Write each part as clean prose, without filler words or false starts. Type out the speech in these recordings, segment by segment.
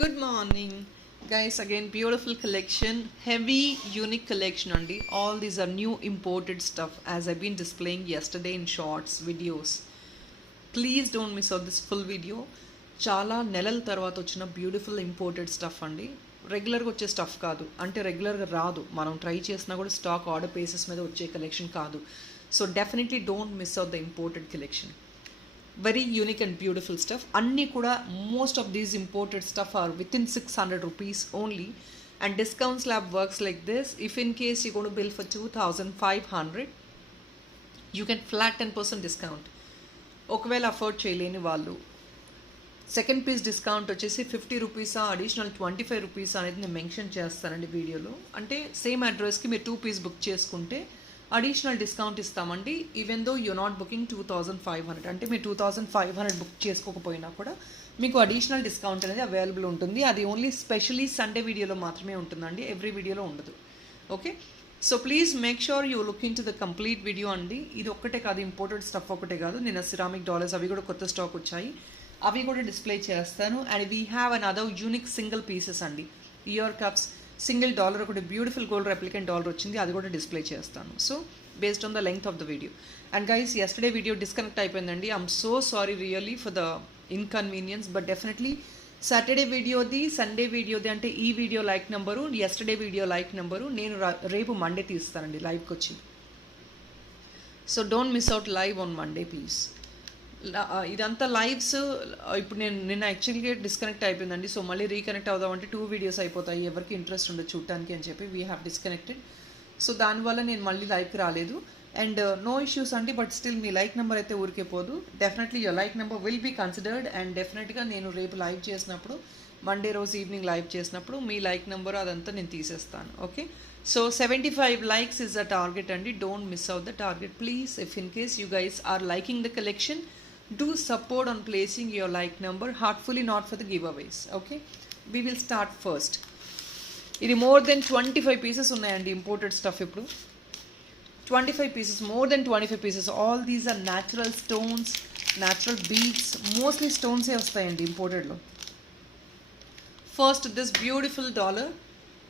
Good morning, guys. Again, beautiful collection, heavy, unique collection only. All these are new imported stuff as I've been displaying yesterday in shorts, videos. Please don't miss out this full video. చాలా నెలల తర్వాత వచ్చిన beautiful imported stuff అండి. రెగ్యులర్గా వచ్చే స్టఫ్ కాదు, అంటే రెగ్యులర్గా రాదు. మనం ట్రై చేసినా కూడా స్టాక్ ఆర్డర్ బేసిస్ మీద వచ్చే కలెక్షన్ కాదు. So definitely don't miss out the imported collection. Very unique and beautiful stuff. Anni kuda most of these imported stuff are within 600 rupees only, and discount slab works like this. If in case you're going to bill for 2500, you can flat 10% discount. ఒకవేళ అఫోర్డ్ చేయలేని వాళ్ళు second piece discount వచ్చేసి 50 రూపీసా అడిషనల్ 25 రూపీస్ అనేది నేను మెన్షన్ చేస్తానండి వీడియోలో. అంటే సేమ్ అడ్రస్కి మీరు 2 పీస్ బుక్ చేసుకుంటే అడిషనల్ డిస్కౌంట్ ఇస్తామండి. Even though you not booking 2500, అంటే మీరు 2500 బుక్ చేసుకోకపోయినా కూడా మీకు అడిషనల్ డిస్కౌంట్ అనేది అవైలబుల్ ఉంటుంది. అది ఓన్లీ స్పెషలీ సండే వీడియోలో మాత్రమే ఉంటుందండి, ఎవ్రీ వీడియోలో ఉండదు. Okay, so please make sure you look into the complete video అండి. ఇది ఒక్కటే కాదు, ఇంపోర్టెడ్ స్టఫ్ ఒకటే కాదు. నేను సిరామిక్ డాలర్స్ అవి కూడా కొత్త స్టాక్ వచ్చాయి, అవి కూడా డిస్ప్లే చేస్తాను. And we have another unique single pieces అండి. ఇయర్ కప్స్ సింగిల్ డాలర్ ఒకటి బ్యూటిఫుల్ గోల్డ్ రెప్లికెంట్ డాలర్ వచ్చింది, అది కూడా డిస్ప్లే చేస్తాను. So based on the length of the video. And guys, yesterday video disconnect అయిపోయిందండి. I'm so sorry really for the inconvenience, but definitely Saturday వీడియోది, Sunday వీడియోది, అంటే ఈ video like number, yesterday video like number నేను రేపు Monday తీస్తానండి లైవ్కి వచ్చి. So don't miss out live on Monday please. ఇదంతా లైవ్స్ ఇప్పుడు నిన్న యాక్చువల్గా డిస్కనెక్ట్ అయిపోయిందండి. సో మళ్ళీ రీకనెక్ట్ అవుదామంటే 2 వీడియోస్ అయిపోతాయి, ఎవరికి ఇంట్రెస్ట్ ఉండదు చూడటానికి అని చెప్పి వీ హ్యావ్ డిస్కనెక్టెడ్. సో దానివల్ల నేను మళ్ళీ లైవ్కి రాలేదు. అండ్ నో ఇష్యూస్ అండి, బట్ స్టిల్ మీ లైక్ నెంబర్ అయితే ఊరికే పోదు. Definitely your like number will be considered. And డెఫినెట్గా నేను రేపు లైవ్ చేసినప్పుడు, మండే రోజు ఈవినింగ్ లైవ్ చేసినప్పుడు మీ లైక్ నెంబర్ అదంతా నేను తీసేస్తాను. Okay, so 75 likes is the target అండి. Don't miss out the target please. If in case you guys are liking the collection, do support on placing your like number, heartfully, not for the giveaways. Okay, we will start first. ఇది more than 25 pieces ఉన్నాయండి imported stuff. ఇప్పుడు 25 pieces, more than 25 pieces. All these are natural stones, natural beads, mostly stones ఏ వస్తాయండి ఇంపోర్టెడ్లో. First this beautiful dollar.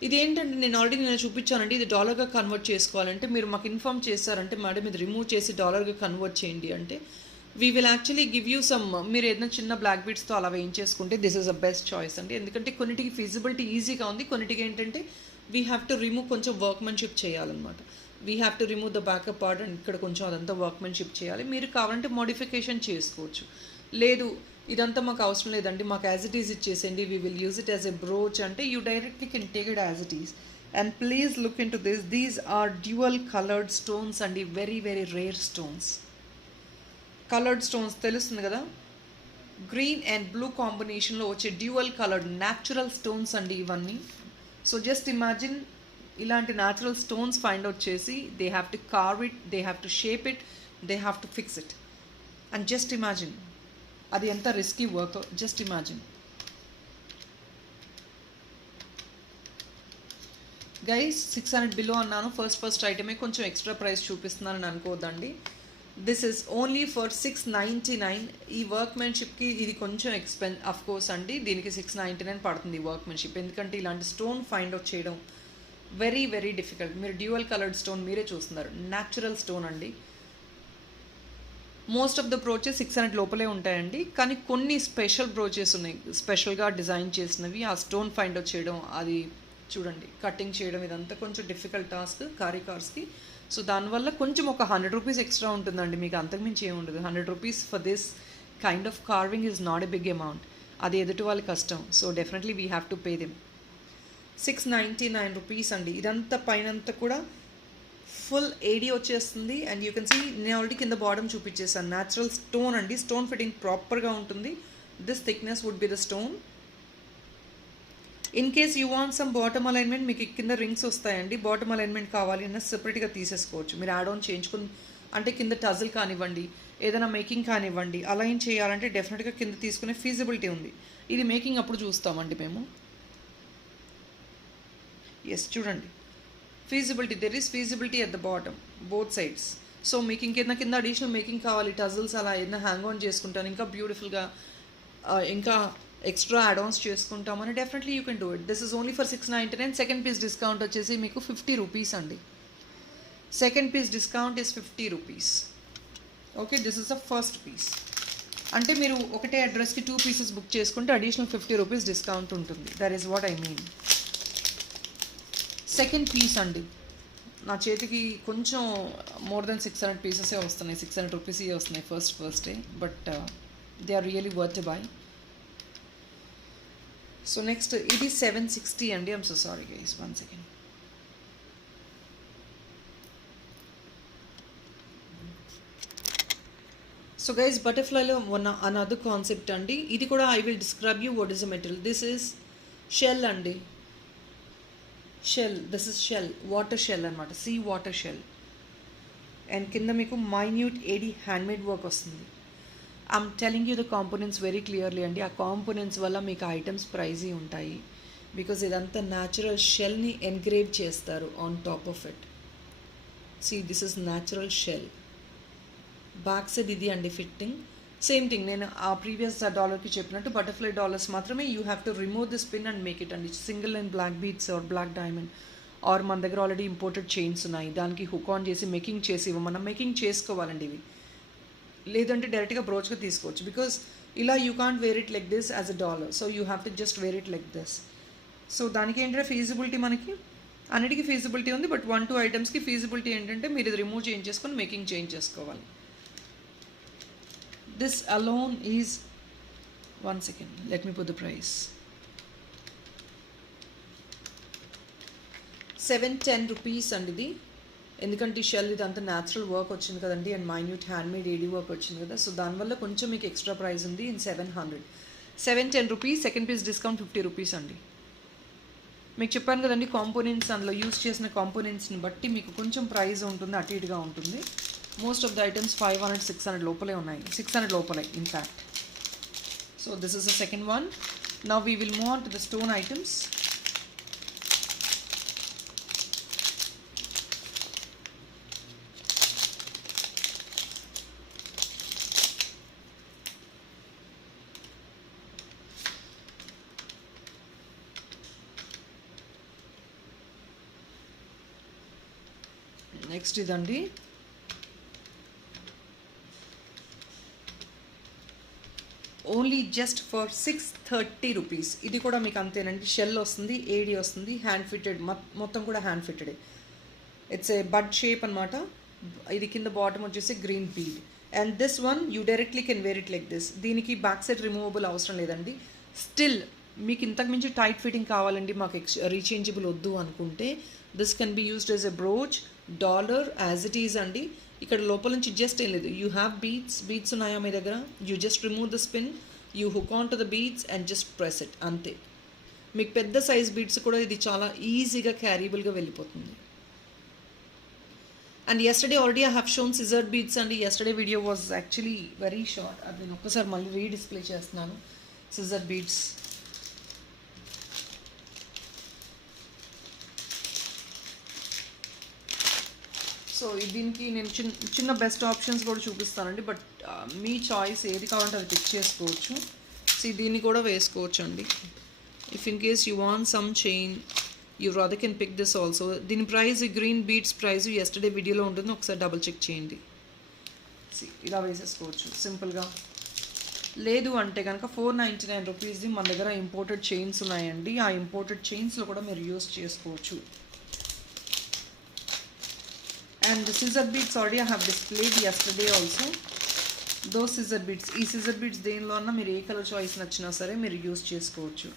ఇది ఏంటంటే నేను ఆల్రెడీ నేను చూపించానండి. ఇది డాలర్గా కన్వర్ట్ చేసుకోవాలంటే మీరు మాకు ఇన్ఫామ్ చేస్తారంటే మేడం ఇది రిమూవ్ చేసి డాలర్గా కన్వర్ట్ చేయండి అంటే we will actually give you some. మీరు ఏదైనా చిన్న బ్లాక్ బీడ్స్తో అలా వేయించేసుకుంటే this is a best choice అండి. ఎందుకంటే కొన్నిటికి ఫీజిబిలిటీ ఈజీగా ఉంది, కొన్నిటికి ఏంటంటే వీ హ్యావ్ టు రిమూవ్, కొంచెం వర్క్మెన్షిప్ చేయాలన్నమాట. We have to remove the backup part and ఇక్కడ కొంచెం అదంతా వర్క్మెన్షిప్ చేయాలి. మీరు కావాలంటే మోడిఫికేషన్ చేసుకోవచ్చు. లేదు ఇదంతా మాకు అవసరం లేదండి, మాకు యాజ్ ఇట్ ఈజ్ ఇచ్చేసేయండి, we will use it as a brooch అంటే you directly can take it as it is. And please look into this. These are dual coloured stones అండి, very very rare stones. Coloured stones తెలుస్తుంది కదా, green and blue కాంబినేషన్లో వచ్చే dual coloured natural stones అండి ఇవన్నీ. So just imagine ఇలాంటి natural stones find out చేసి they have to carve it, they have to shape it, they have to fix it. And just imagine అది ఎంత risky work. Just imagine guys, 600 below అన్నాను. First ఐటమే కొంచెం extra price చూపిస్తున్నానని అనుకోవద్దండి. This is only for 699. ఈ వర్క్మెన్షిప్కి ఇది కొంచెం అఫ్ కోర్స్ అండి, దీనికి 699 పడుతుంది ఈ వర్క్మెన్షిప్. ఎందుకంటే ఇలాంటి స్టోన్ ఫైండ్ అవుట్ చేయడం వెరీ వెరీ డిఫికల్ట్. మీరు డ్యూయల్ కలర్డ్ స్టోన్ మీరే చూస్తున్నారు, న్యాచురల్ స్టోన్ అండి. మోస్ట్ ఆఫ్ ద బ్రోచెస్ 600 లోపలే ఉంటాయండి, కానీ కొన్ని స్పెషల్ బ్రోచెస్ ఉన్నాయి స్పెషల్గా డిజైన్ చేసినవి. ఆ స్టోన్ ఫైండ్ అవుట్ చేయడం, అది చూడండి కటింగ్ చేయడం, ఇదంతా కొంచెం డిఫికల్ట్ టాస్క్ కారీకార్స్కి. సో దానివల్ల కొంచెం ఒక 100 రూపీస్ ఎక్స్ట్రా ఉంటుందండి, మీకు అంతకుమించి ఏముండదు. 100 rupees for this kind of carving is not a big amount. అది ఎదుటి వాళ్ళ కష్టం. So definitely we have to pay them. 699 rupees అండి. ఇదంతా పైనంతా కూడా ఫుల్ ఏడీ వచ్చేస్తుంది. అండ్ యూ కెన్ సీ నేను ఆల్రెడీ కింద బాటమ్ చూపించేసాను. న్యాచురల్ స్టోన్ అండి, స్టోన్ ఫిట్టింగ్ ప్రాపర్గా ఉంటుంది. This thickness would be the stone. In case you want some bottom alignment, మీకు కింద రింగ్స్ వస్తాయండి. బాటమ్ అలైన్మెంట్ కావాలి అన్న సెపరేట్గా తీసేసుకోవచ్చు. మీరు యాడ్ ఆన్ చేయించుకుని అంటే కింద టజల్ కానివ్వండి, ఏదైనా మేకింగ్ కానివ్వండి, అలైన్ చేయాలంటే డెఫినెట్గా కింద తీసుకునే ఫీజిబిలిటీ ఉంది. ఇది మేకింగ్ అప్పుడు చూస్తామండి మేము. ఎస్ చూడండి, feasibility, there is feasibility at the bottom both sides. So మీకు కింద అడిషనల్ మేకింగ్ కావాలి, టజల్స్ అలా ఏదైనా హ్యాంగ్ ఆన్ చేసుకుంటాను ఇంకా బ్యూటిఫుల్గా ఇంకా ఎక్స్ట్రా యాడ్-ఆన్స్ చేసుకుంటామని definitely you can do it. This is only for 699. Second piece discount వచ్చేసి మీకు 50 రూపీస్ అండి. Second piece discount is 50 rupees. Okay, this is the first piece. అంటే మీరు ఒకటే అడ్రస్కి 2 పీసెస్ బుక్ చేసుకుంటే అడిషనల్ 50 రూపీస్ డిస్కౌంట్ ఉంటుంది. That is what I mean. Second piece అండి, నా చేతికి కొంచెం మోర్ దెన్ 600 పీసెసే వస్తున్నాయి, 600 రూపీసే వస్తున్నాయి first day, but they are really worth to buy. So next ఇది 760 అండి. I'm so sorry guys, 1 second. So guys, బటర్ఫ్లైలో ఉన్న అనదర్ కాన్సెప్ట్ అండి. ఇది కూడా I will describe you what is the material. This is shell అండి, shell. This is shell, water shell అనమాట, sea water shell. And కింద మీకు మైన్యూట్ ఏడి హ్యాండ్మేడ్ వర్క్ వస్తుంది. I'm telling you the components very clearly అండి. ఆ కాంపోనెంట్స్ వల్ల మీకు ఐటమ్స్ ప్రైజీ ఉంటాయి, బికాజ్ ఇదంతా న్యాచురల్ షెల్ని ఎన్గ్రేవ్ చేస్తారు on top of it. See, this is natural shell. Back side ఇది అండి ఫిట్టింగ్. సేమ్ థింగ్ నేను ఆ ప్రీవియస్ డాలర్కి చెప్పినట్టు బటర్ఫ్లై డాలర్స్ మాత్రమే you have to remove this pin and make it అండి. Single and black beads are black diamond are మన దగ్గర ఆల్రెడీ ఇంపోర్టెడ్ చైన్స్ ఉన్నాయి, దానికి హుక్ ఆన్ చేసి మేకింగ్ చేసి మనం మేకింగ్ చేసుకోవాలండి ఇవి. లేదంటే డైరెక్ట్గా బ్రోచ్గా తీసుకోవచ్చు, బికాజ్ ఇలా you can't wear it like this as a dollar. So you have to just wear it like this. So దానికి ఏంటంటే ఫీజిబిలిటీ, మనకి అన్నిటికీ ఫీజిబిలిటీ ఉంది, బట్ 1-2 ఐటమ్స్కి ఫీజిబిలిటీ ఏంటంటే మీరు ఇది రిమూవ్ చేంజ్ చేసుకొని మేకింగ్ చేంజ్ చేసుకోవాలి. This alone is, 1 second, let me put the price. 710 రూపీస్ అండి ఇది. ఎందుకంటే ఈ షెల్ ఇదంతా న్యాచురల్ వర్క్ వచ్చింది కదండి, and minute handmade AD work వచ్చింది కదా, సో దానివల్ల కొంచెం మీకు ఎక్స్ట్రా ప్రైస్ ఉంది. In 710 rupees. Second piece discount 50 rupees అండి. మీకు చెప్పాను కదండి, కాంపోనెంట్స్ అందులో యూస్ చేసిన కాంపోనెంట్స్ని బట్టి మీకు కొంచెం ప్రైస్ ఉంటుంది, అటు ఇటుగా ఉంటుంది. మోస్ట్ ఆఫ్ ద ఐటమ్స్ 500-600 లోపలే ఉన్నాయి, 600 లోపలే in fact. So this is the second one. Now we will move on to the stone items. Next ఇదండి, ఓన్లీ జస్ట్ ఫర్ 630 రూపీస్. ఇది కూడా మీకు అంతేనండి, షెల్ వస్తుంది, ఏడీ వస్తుంది, హ్యాండ్ ఫిట్టెడ్, మొత్తం కూడా హ్యాండ్ ఫిట్టెడే. ఇట్స్ ఏ బడ్ షేప్ అనమాట. ఇది కింద బాటమ్ వచ్చేసి green bead. And this one you directly can wear it like this. దీనికి బ్యాక్ సైడ్ రిమూవబుల్ అవసరం లేదండి. స్టిల్ మీకు ఇంతకు మించి టైట్ ఫిట్టింగ్ కావాలండి, మాకు రీచేంజబుల్ వద్దు అనుకుంటే this can be used as a brooch, dollar, as it is అండి. ఇక్కడ లోపల నుంచి జస్ట్ ఏం లేదు, యూ హ్యావ్ బీడ్స్ ఉన్నాయా మీ దగ్గర, you just remove the spin, you hook on to the beads and just press it, అంతే. మీకు పెద్ద సైజ్ బీడ్స్ కూడా ఇది చాలా ఈజీగా క్యారీబుల్గా వెళ్ళిపోతుంది. And yesterday already I have shown scissor beads అండి. yesterday video was actually very short. అది నేను ఒక్కసారి మళ్ళీ రీడిస్ప్లే చేస్తున్నాను. scissor beads. సో దీనికి నేను చిన్న బెస్ట్ ఆప్షన్స్ కూడా చూపిస్తానండి, బట్ మీ చాయిస్ ఏది కావాలంటే అది పిక్ చేసుకోవచ్చు. సో దీన్ని కూడా వేసుకోవచ్చు అండి. If in case you want some chain, you rather can pick this also. దీని price, green beads price yesterday వీడియోలో ఉంటుంది, ఒకసారి డబుల్ చెక్ చేయండి. ఇలా వేసేసుకోవచ్చు సింపుల్గా. లేదు అంటే కనుక 499 రూపీస్ది మన దగ్గర ఇంపోర్టెడ్ చైన్స్ ఉన్నాయండి. ఆ ఇంపోర్టెడ్ చైన్స్లో కూడా మీరు యూస్ చేసుకోవచ్చు. And scissor beads already I have displayed yesterday also. those scissor beads, ఈ scissor beads దేనిలో అన్నా మీరు ఏ కలర్ చాయిస్ నచ్చినా సరే మీరు యూస్ చేసుకోవచ్చు.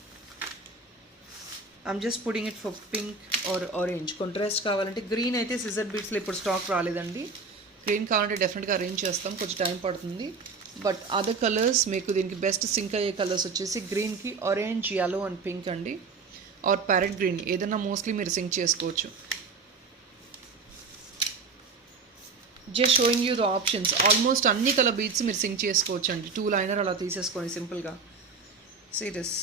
I'm just putting it for pink are orange. Contrast కావాలంటే గ్రీన్ అయితే scissor beadsలో ఇప్పుడు స్టాక్ రాలేదండి. గ్రీన్ కావాలంటే డెఫినెట్గా అరేంజ్ చేస్తాం, కొంచెం టైం పడుతుంది. బట్ అదర్ కలర్స్ మీకు దీనికి బెస్ట్ సింక్ అయ్యే కలర్స్ వచ్చేసి గ్రీన్కి ఆరెంజ్, yellow అండ్ పింక్ అండి, ఆర్ ప్యారెట్ గ్రీన్, ఏదైనా మోస్ట్లీ మీరు సింక్ చేసుకోవచ్చు. Just showing you the options. Almost అన్ని కలర్ బీడ్స్ మీరు సింక్ చేసుకోవచ్చు అండి. 2 లైనర్ అలా తీసేసుకోండి సింపుల్గా. See this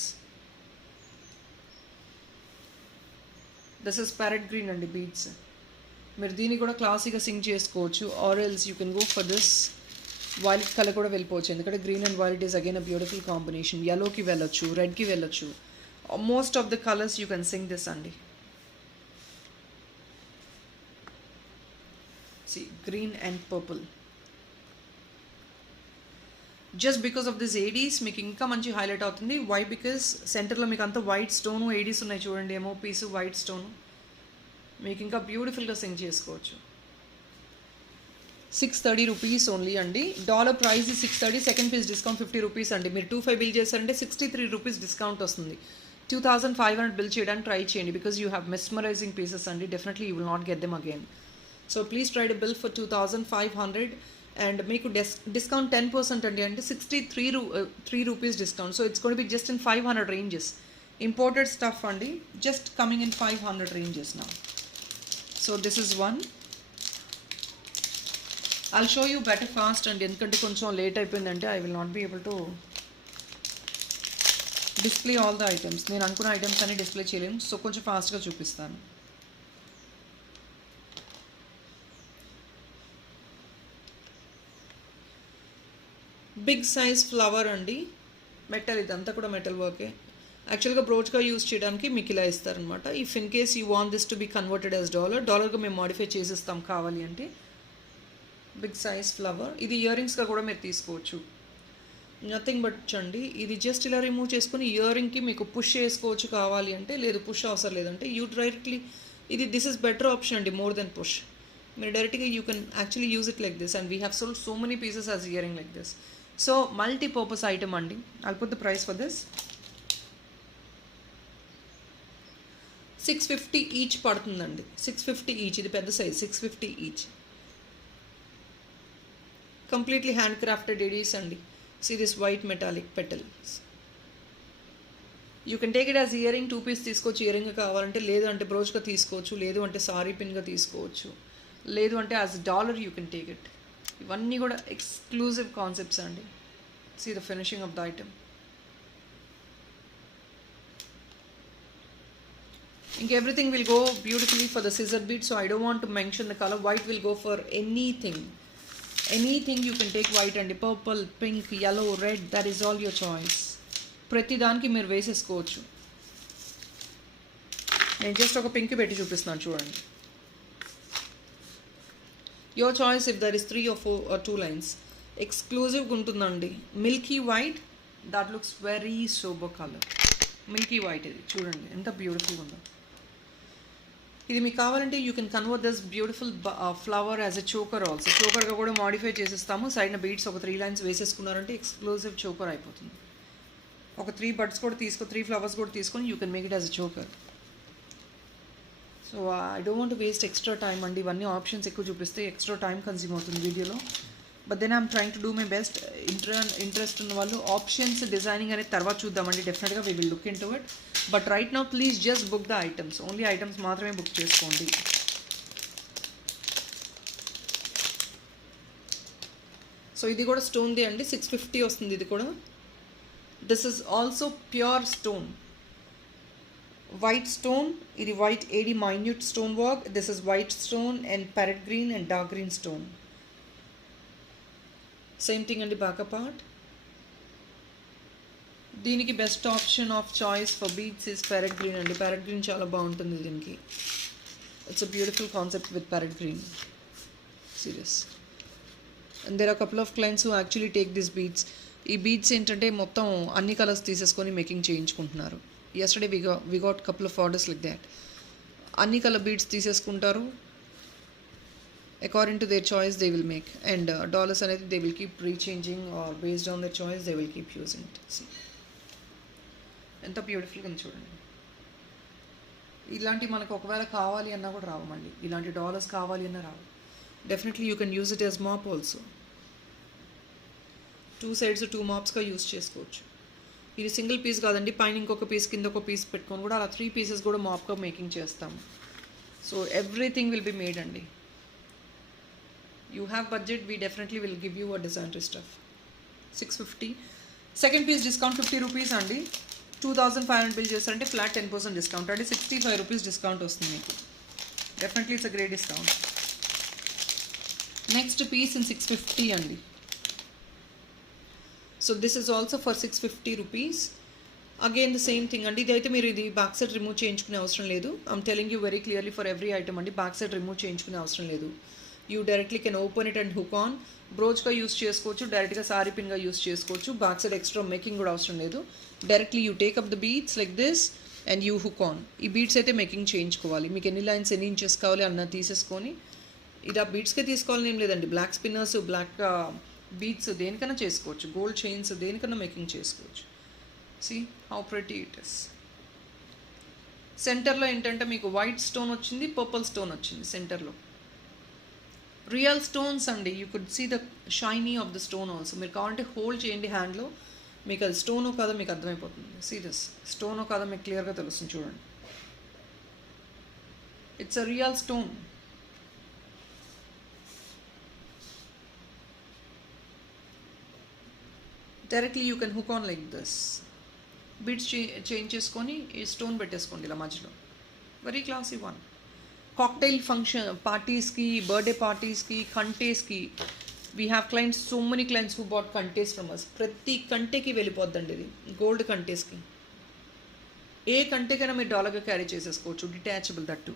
is parrot green అండి బీడ్స్. మీరు దీన్ని కూడా క్లాసీగా సింక్ చేసుకోవచ్చు, or else you can go for this violet colour కూడా వెళ్ళిపోవచ్చు, ఎందుకంటే green and violet is again a beautiful combination. యెల్లోకి వెళ్ళొచ్చు, రెడ్కి వెళ్ళొచ్చు. Most of the colours you can sing this అండి. See, green and purple. Just because of this ADs మీకు ఇంకా మంచి హైలైట్ అవుతుంది. వై? బికాస్ సెంటర్లో మీకు అంతా వైట్ స్టోను ఏడీస్ ఉన్నాయి చూడండి, ఎంఓపీస్ వైట్ స్టోను, మీకు ఇంకా బ్యూటిఫుల్గా సింగ్ చేసుకోవచ్చు. 630 రూపీస్ ఓన్లీ అండి. Dollar price 630, second piece discount 50 rupees అండి. మీరు 25 బిల్ చేశారంటే 63 రూపీస్ డిస్కౌంట్ వస్తుంది. 2500 బిల్ చేయడానికి ట్రై చేయండి, because you have mesmerising pieces అండి. Definitely you will not get them again. So please try to bill for 2500 and మీకు discount 10% అండి, అంటే 63 rupees discount. So it's gonna be just in 500 ranges. Imported stuff అండి, just coming in 500 ranges now. So this is one. I'll show you better fast అండి, ఎందుకంటే కొంచెం late అయిపోయిందంటే I will not be able to display all the items. నేను అనుకున్న ఐటమ్స్ అన్ని డిస్ప్లే చేయలేము, సో కొంచెం ఫాస్ట్గా చూపిస్తాను. బిగ్ సైజ్ ఫ్లవర్ అండి, మెటల్, ఇదంతా కూడా మెటల్ వర్కే. యాక్చువల్గా బ్రోచ్గా యూజ్ చేయడానికి మీకు ఇలా ఇస్తారనమాట. If in case you want this to be converted as డాలర్గా మేము మాడిఫై చేసిస్తాం కావాలి అంటే. బిగ్ సైజ్ ఫ్లవర్, ఇది ఇయర్ రింగ్స్గా కూడా మీరు తీసుకోవచ్చు. నథింగ్ బట్ అండి, ఇది జస్ట్ ఇలా రిమూవ్ చేసుకుని ఇయర్ రింగ్కి మీకు పుష్ చేసుకోవచ్చు కావాలి అంటే, లేదు పుష్ అవసరం లేదంటే you directly, this is better option అండి మోర్ దెన్ పుష్. మీరు డైరెక్ట్గా you can actually use it like this, and we have sold so many pieces as ear ring like this. So multipurpose item అండి. I'll put the price for this 650 each పడుతుందండి. 650 each, ఇది పెద్ద size, 650 each. Completely handcrafted ADs అండి. See this white metallic petals. You can take it as ear ring, 2 piece తీసుకోవచ్చు ear ring కావాలంటే, లేదు అంటే బ్రోచ్గా తీసుకోవచ్చు, లేదు అంటే సారీ పిన్గా తీసుకోవచ్చు, లేదు అంటే as dollar you can take it. ఇవన్నీ కూడా ఎక్స్క్లూజివ్ కాన్సెప్ట్స్ అండి. See the finishing of the item. ఇంక everything will go beautifully for the scissor beat. So I don't want to mention the colour. White will go for anything you can take white అండి. Purple, pink, yellow, red, that is all your choice. ప్రతి దానికి మీరు వేసేసుకోవచ్చు. నేను జస్ట్ ఒక పింక్ పెట్టి చూపిస్తున్నాను చూడండి. Your choice if there is 3 or 4 or 2 lines. ఎక్స్క్లూజివ్గా ఉంటుందండి. Milky white, that looks very super colour. Milky white, ఇది చూడండి ఎంత బ్యూటిఫుల్గా ఉందో. ఇది మీకు కావాలంటే you can convert this beautiful flower as a choker also. చోకర్గా కూడా మాడిఫై చేసేస్తాము. సైడ్న బీడ్స్ ఒక 3 lines వేసేసుకున్నారంటే ఎక్స్క్లూజివ్ చోకర్ అయిపోతుంది. ఒక 3 buds కూడా 3 flowers కూడా తీసుకొని you can make it as a choker. So I don't want waste extra time అండి. ఇవన్నీ ఆప్షన్స్ ఎక్కువ చూపిస్తే ఎక్స్ట్రా టైం కన్జ్యూమ్ అవుతుంది వీడియోలో. But then I'm trying to do my best. Interest ఉన్న వాళ్ళు ఆప్షన్స్ డిజైనింగ్ అనేది తర్వాత చూద్దామండి. డెఫినెట్గా we will look into it. But right now please just book the items. Only items మాత్రమే బుక్ చేసుకోండి. సో ఇది కూడా స్టోన్ది అండి, 650 వస్తుంది ఇది కూడా. This is also pure stone, white stone. ఇది white AD minute stone work. This is white stone and parrot green and dark green stone. Same thing అండి బ్యాక్ పార్ట్. దీనికి best option of choice for beads is parrot green అండి. Parrot green చాలా బాగుంటుంది దీనికి. It's a beautiful concept with parrot green. Serious. And there are couple of clients who actually take this beads. ఈ beads ఏంటంటే మొత్తం అన్ని కలర్స్ తీసేసుకొని మేకింగ్ చేయించుకుంటున్నారు. yesterday we got couple of orders like that. అన్ని కలర్ బీడ్స్ తీసేసుకుంటారు. According to their choice they will make. And dollars అనేది they will keep rechanging or based on their choice they will keep using it. See ఎంత బ్యూటిఫుల్గా ఉంది చూడండి. ఇలాంటి మనకు ఒకవేళ కావాలి అన్నా కూడా రావు మళ్ళీ. ఇలాంటి డాలర్స్ కావాలి అన్నా రావు. Definitely you can use it as mop also. 2 sides 2 mops use చేసుకోవచ్చు. ఇది సింగిల్ పీస్ కాదండి, పైన ఇంకొక పీస్ కింద ఒక పీస్ పెట్టుకొని కూడా అలా 3 pieces కూడా మాప్గా మేకింగ్ చేస్తాము. So everything will be made అండి. You have budget, we definitely will give you a designery stuff. 650. Second piece discount 50 rupees అండి. 2500 బిల్ చేస్తారంటే ఫ్లాట్ 10% డిస్కౌంట్ అంటే 65 రూపీస్ డిస్కౌంట్ వస్తుంది మీకు. Definitely it's a great discount. Next piece in 650 అండి. So this is also for 650 rupees. Again the same thing అండి. ఇదైతే మీరు ఇది బ్యాక్ సైడ్ రిమూవ్ చేయించుకునే అవసరం లేదు. I'm telling you very clearly for every item అండి, బ్యాక్ సైడ్ రిమూవ్ చేయించుకునే అవసరం లేదు. You directly can open it and hook on. బ్రోచ్గా యూస్ చేసుకోవచ్చు, డైరెక్ట్గా సారీ పిన్గా యూస్ చేసుకోవచ్చు. బ్యాక్ సైడ్ ఎక్స్ట్రా మేకింగ్ కూడా అవసరం లేదు. Directly you take up the beads like this and you hook on. ఈ బీడ్స్ అయితే మేకింగ్ చేయించుకోవాలి. మీకు ఎన్ని లైన్స్ ఎన్ని ఇంచెస్ కావాలి అన్న తీసేసుకొని, ఇది ఆ బీడ్స్కే తీసుకోవాలని ఏం లేదండి. బ్లాక్ స్పిన్నర్స్, బ్లాక్ బీడ్స్ దేనికైనా చేసుకోవచ్చు, గోల్డ్ చైన్స్ దేనికైనా మేకింగ్ చేసుకోవచ్చు. See how pretty it is. సెంటర్లో ఏంటంటే మీకు వైట్ స్టోన్ వచ్చింది, పర్పుల్ స్టోన్ వచ్చింది సెంటర్లో. రియల్ స్టోన్స్ అండి. You could see the shiny of the stone also. మీరు కావాలంటే హోల్డ్ చేయండి హ్యాండ్లో, మీకు అది స్టోనో కాదో మీకు అర్థమైపోతుంది. సీ దిస్ స్టోనో కాదో మీకు క్లియర్గా తెలుస్తుంది, చూడండి. It's a real stone. Directly you can hook on like this. Beads change చేసుకొని ఈ స్టోన్ పెట్టేసుకోండి ఇలా మధ్యలో. Very classy one. Cocktail function పార్టీస్కి, బర్త్డే పార్టీస్కి, కంటేస్కి. We have clients, so many clients who bought కంటేస్ ఫ్రమ్ అస్. ప్రతి కంటేకి వెళ్ళిపోద్దండి ఇది, గోల్డ్ కంటేస్కి. ఏ కంటేకైనా మీరు డాలర్గా క్యారీ చేసేసుకోవచ్చు, detachable that.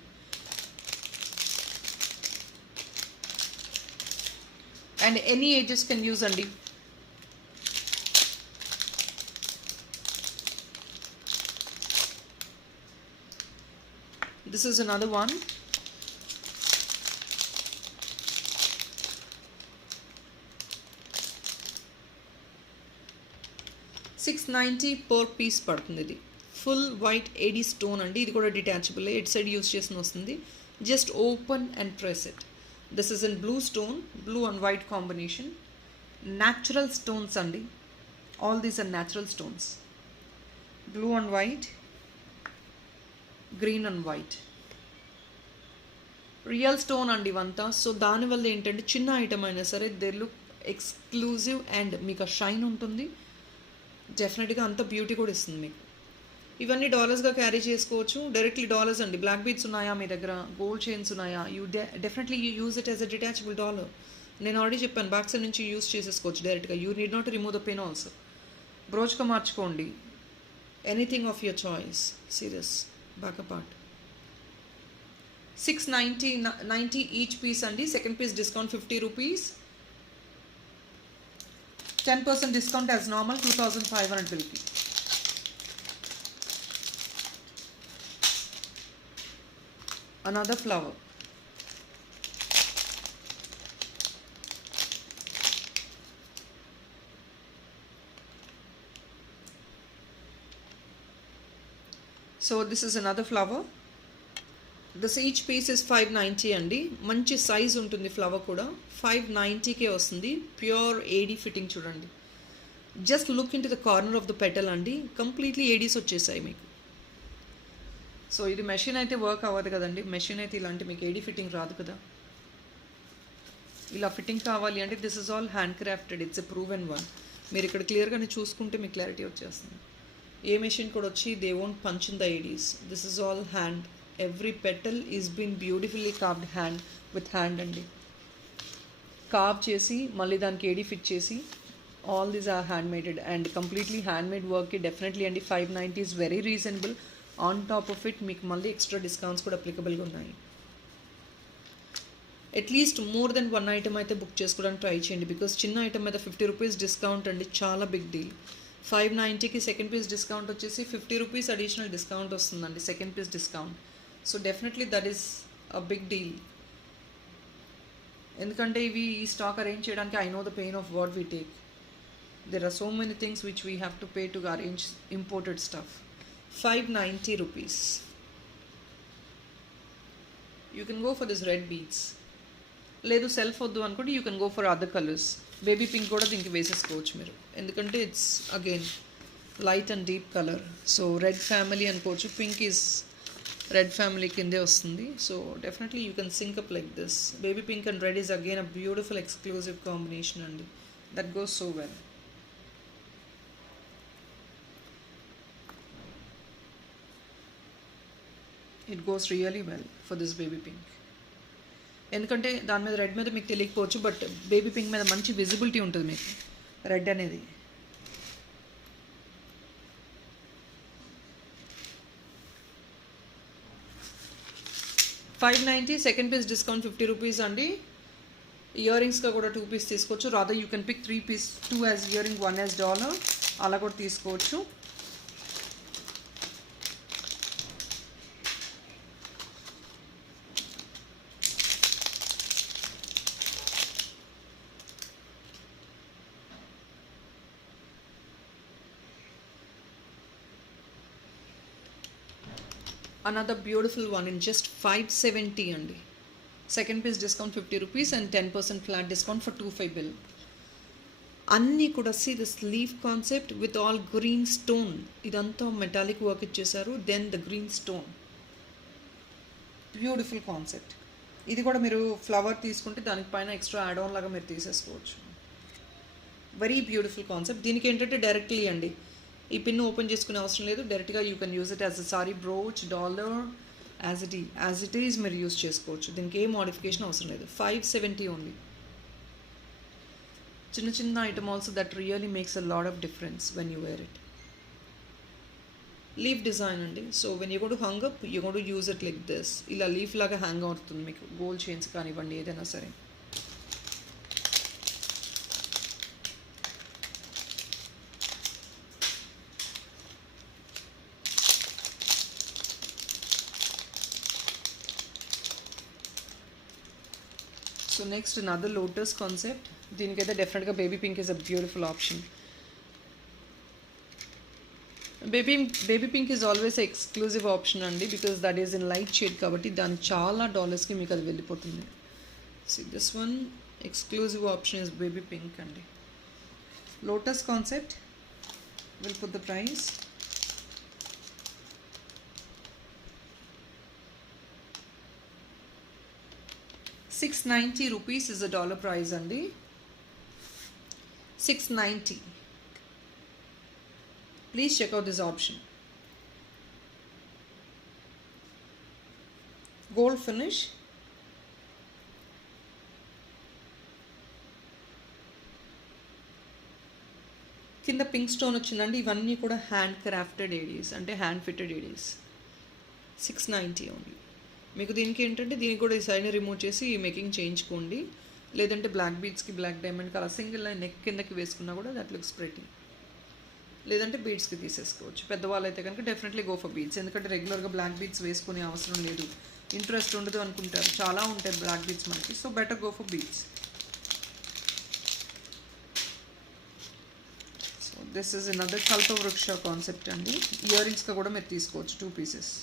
And any ages can use అండి. This is another one. $690 per piece పడుతుంది. ఇది ఫుల్ వైట్ ఏడీ స్టోన్ అండి. ఇది కూడా డిటాచబుల్. ఇట్ సైడ్ యూస్ చేసిన వస్తుంది. Just open and press it. This is in blue stone, blue and white combination. Natural stones అండి. All these are natural stones. Blue and white, green and white, real stone అండి ఇవంతా. సో దానివల్ల ఏంటంటే చిన్న ఐటమ్ అయినా సరే దే లుక్ ఎక్స్క్లూజివ్ అండ్ మీకు ఆ షైన్ ఉంటుంది. డెఫినెట్గా అంత బ్యూటీ కూడా ఇస్తుంది మీకు. ఇవన్నీ డాలర్స్గా క్యారీ చేసుకోవచ్చు. డైరెక్ట్లీ డాలర్స్ అండి. బ్లాక్ బీడ్స్ ఉన్నాయా మీ దగ్గర, గోల్డ్ చైన్స్ ఉన్నాయా, you definitely you use it as a detachable dollar. నేను ఆల్రెడీ చెప్పాను, బ్యాక్ సైడ్ నుంచి యూజ్ చేసేసుకోవచ్చు డైరెక్ట్గా. You need not remove the pin also. బ్రోచ్గా మార్చుకోండి. Anything of your choice. Serious back apart. 690 each piece అండి. Second piece discount 50 rupees. 10% discount as normal, 2500 will be. Another flower. So this is another flower. This each piece is 590 అండి. మంచి సైజ్ ఉంటుంది ఫ్లవర్ కూడా. 590కే వస్తుంది. ప్యూర్ ఏడీ ఫిట్టింగ్ చూడండి. Just look into the corner of the petal అండి. Completely Aedes వచ్చేసాయి మీకు. సో ఇది మెషిన్ అయితే వర్క్ అవ్వదు కదండి. మెషిన్ అయితే ఇలాంటి మీకు ఏడీ ఫిట్టింగ్ రాదు కదా. ఇలా ఫిట్టింగ్ కావాలి అంటే this is all hand crafted. It's a proven one. మీరు ఇక్కడ క్లియర్గానే చూసుకుంటే మీకు క్లారిటీ వచ్చేస్తుంది. ఏ మెషిన్ కూడా వచ్చి they won't punch in the ADs. This is all hand. Every petal is been beautifully carved hand with hand అండి. కార్వ్ చేసి మళ్ళీ దానికి ఏడీ ఫిట్ చేసి all these are hand maded and completely hand made వర్క్కి definitely అండి 590 is very reasonable. On top of it మీకు మళ్ళీ extra discounts కూడా అప్లికబుల్గా ఉన్నాయి. At least more than one item అయితే బుక్ చేసుకోవడానికి ట్రై చేయండి. బికాస్ చిన్న ఐటమ్ మీద 50 రూపీస్ డిస్కౌంట్ అండి, చాలా బిగ్ డీల్. 590కి సెకండ్ పీస్ డిస్కౌంట్ వచ్చేసి 50 రూపీస్ అడిషనల్ డిస్కౌంట్ వస్తుందండి, second piece discount. So definitely that is a big deal. ఎందుకంటే ఇవి ఈ స్టాక్ అరేంజ్ చేయడానికి I know the pain of what we take. There are so many things which we have to pay to arrange imported stuff. 590 rupees. You can go for this red beads. లేదు self వద్దు అనుకుంటే you can go for other colours. Baby pink కూడా దీనికి వేసేసుకోవచ్చు మీరు, ఎందుకంటే it's again light and deep colour. So red family అనుకోవచ్చు. Pink is red family కిందే వస్తుంది. So definitely you can sync up like this. Baby pink and red is again a beautiful exclusive combination అండి. That goes so well. It goes really well for this baby pink. ఎందుకంటే దాని మీద రెడ్ మీద మీకు తెలియకపోవచ్చు, but baby pink మీద మంచి విజిబిలిటీ ఉంటుంది మీకు రెడ్ అనేది. 590, సెకండ్ పీస్ డిస్కౌంట్ 50 రూపీస్ అండి. ఇయర్ రింగ్స్గా కూడా 2 పీస్ తీసుకోవచ్చు. Rather you can pick 3 piece, 2 as year ring, 1 as dollar, అలా కూడా తీసుకోవచ్చు. Another beautiful one in just 570 అండి. Second piece discount 50 rupees and 10% flat discount for 25 bill. అన్నీ కూడా see this leaf concept with all green stone. ఇదంతా metallic work ఇచ్చేసారు. Then the green stone, beautiful concept. ఇది కూడా మీరు ఫ్లవర్ తీసుకుంటే దానిపైన ఎక్స్ట్రా యాడ్ ఆన్ లాగా మీరు తీసేసుకోవచ్చు. Very beautiful concept. దీనికి ఏంటంటే డైరెక్ట్లీ అండి, ఈ పిన్ ఓపెన్ చేసుకునే అవసరం లేదు. డైరెక్ట్గా you can use it as a sorry brooch, dollar, as it is మీరు యూజ్ చేసుకోవచ్చు. దీనికి ఏ మోడిఫికేషన్ అవసరం లేదు. 570 ఓన్లీ. చిన్న చిన్న item also that really makes a lot of difference when you wear it. Leaf design అండి. So when you go to hang up, you go to use it like this. ఇలా leaf లాగా hang అవుతుంది మీకు. Gold chains కానివ్వండి, ఏదైనా సరే. So next another lotus concept. దీనికైతే డెఫినెట్గా baby pink is a beautiful option. Baby pink is always exclusive option అండి, because that is in light shade కాబట్టి దాని చాలా డాలర్స్కి మీకు అది వెళ్ళిపోతుంది. So this one exclusive option is baby pink అండి. Lotus concept will put the price. $690 rupees is a dollar price అండి. 690. Please check out this option. Gold finish. కింద పింక్ స్టోన్ వచ్చిందండి. ఇవన్నీ కూడా హ్యాండ్ క్రాఫ్టెడ్ ఏడీస్, అంటే hand fitted Aedes. 690 ఓన్లీ. మీకు దీనికి ఏంటంటే దీనికి కూడా ఈ సైడ్ని రిమూవ్ చేసి ఈ మేకింగ్ చేయించుకోండి. లేదంటే బ్లాక్ బీడ్స్కి, బ్లాక్ డైమండ్కి అలా సింగిల్ లైన్ నెక్ కిందకి వేసుకున్నా కూడా దట్ లుక్స్ ప్రెటీ. లేదంటే బీడ్స్కి తీసేసుకోవచ్చు. పెద్దవాళ్ళు అయితే కనుక డెఫినెట్లీ గో ఫర్ బీడ్స్. ఎందుకంటే రెగ్యులర్గా బ్లాక్ బీడ్స్ వేసుకునే అవసరం లేదు, ఇంట్రెస్ట్ ఉండదు అనుకుంటారు. చాలా ఉంటాయి బ్లాక్ బీడ్స్ మనకి. So better go for beads. So this is another Kalpavriksha concept అండి. ఇయర్ రింగ్స్గా కూడా మీరు తీసుకోవచ్చు 2 పీసెస్.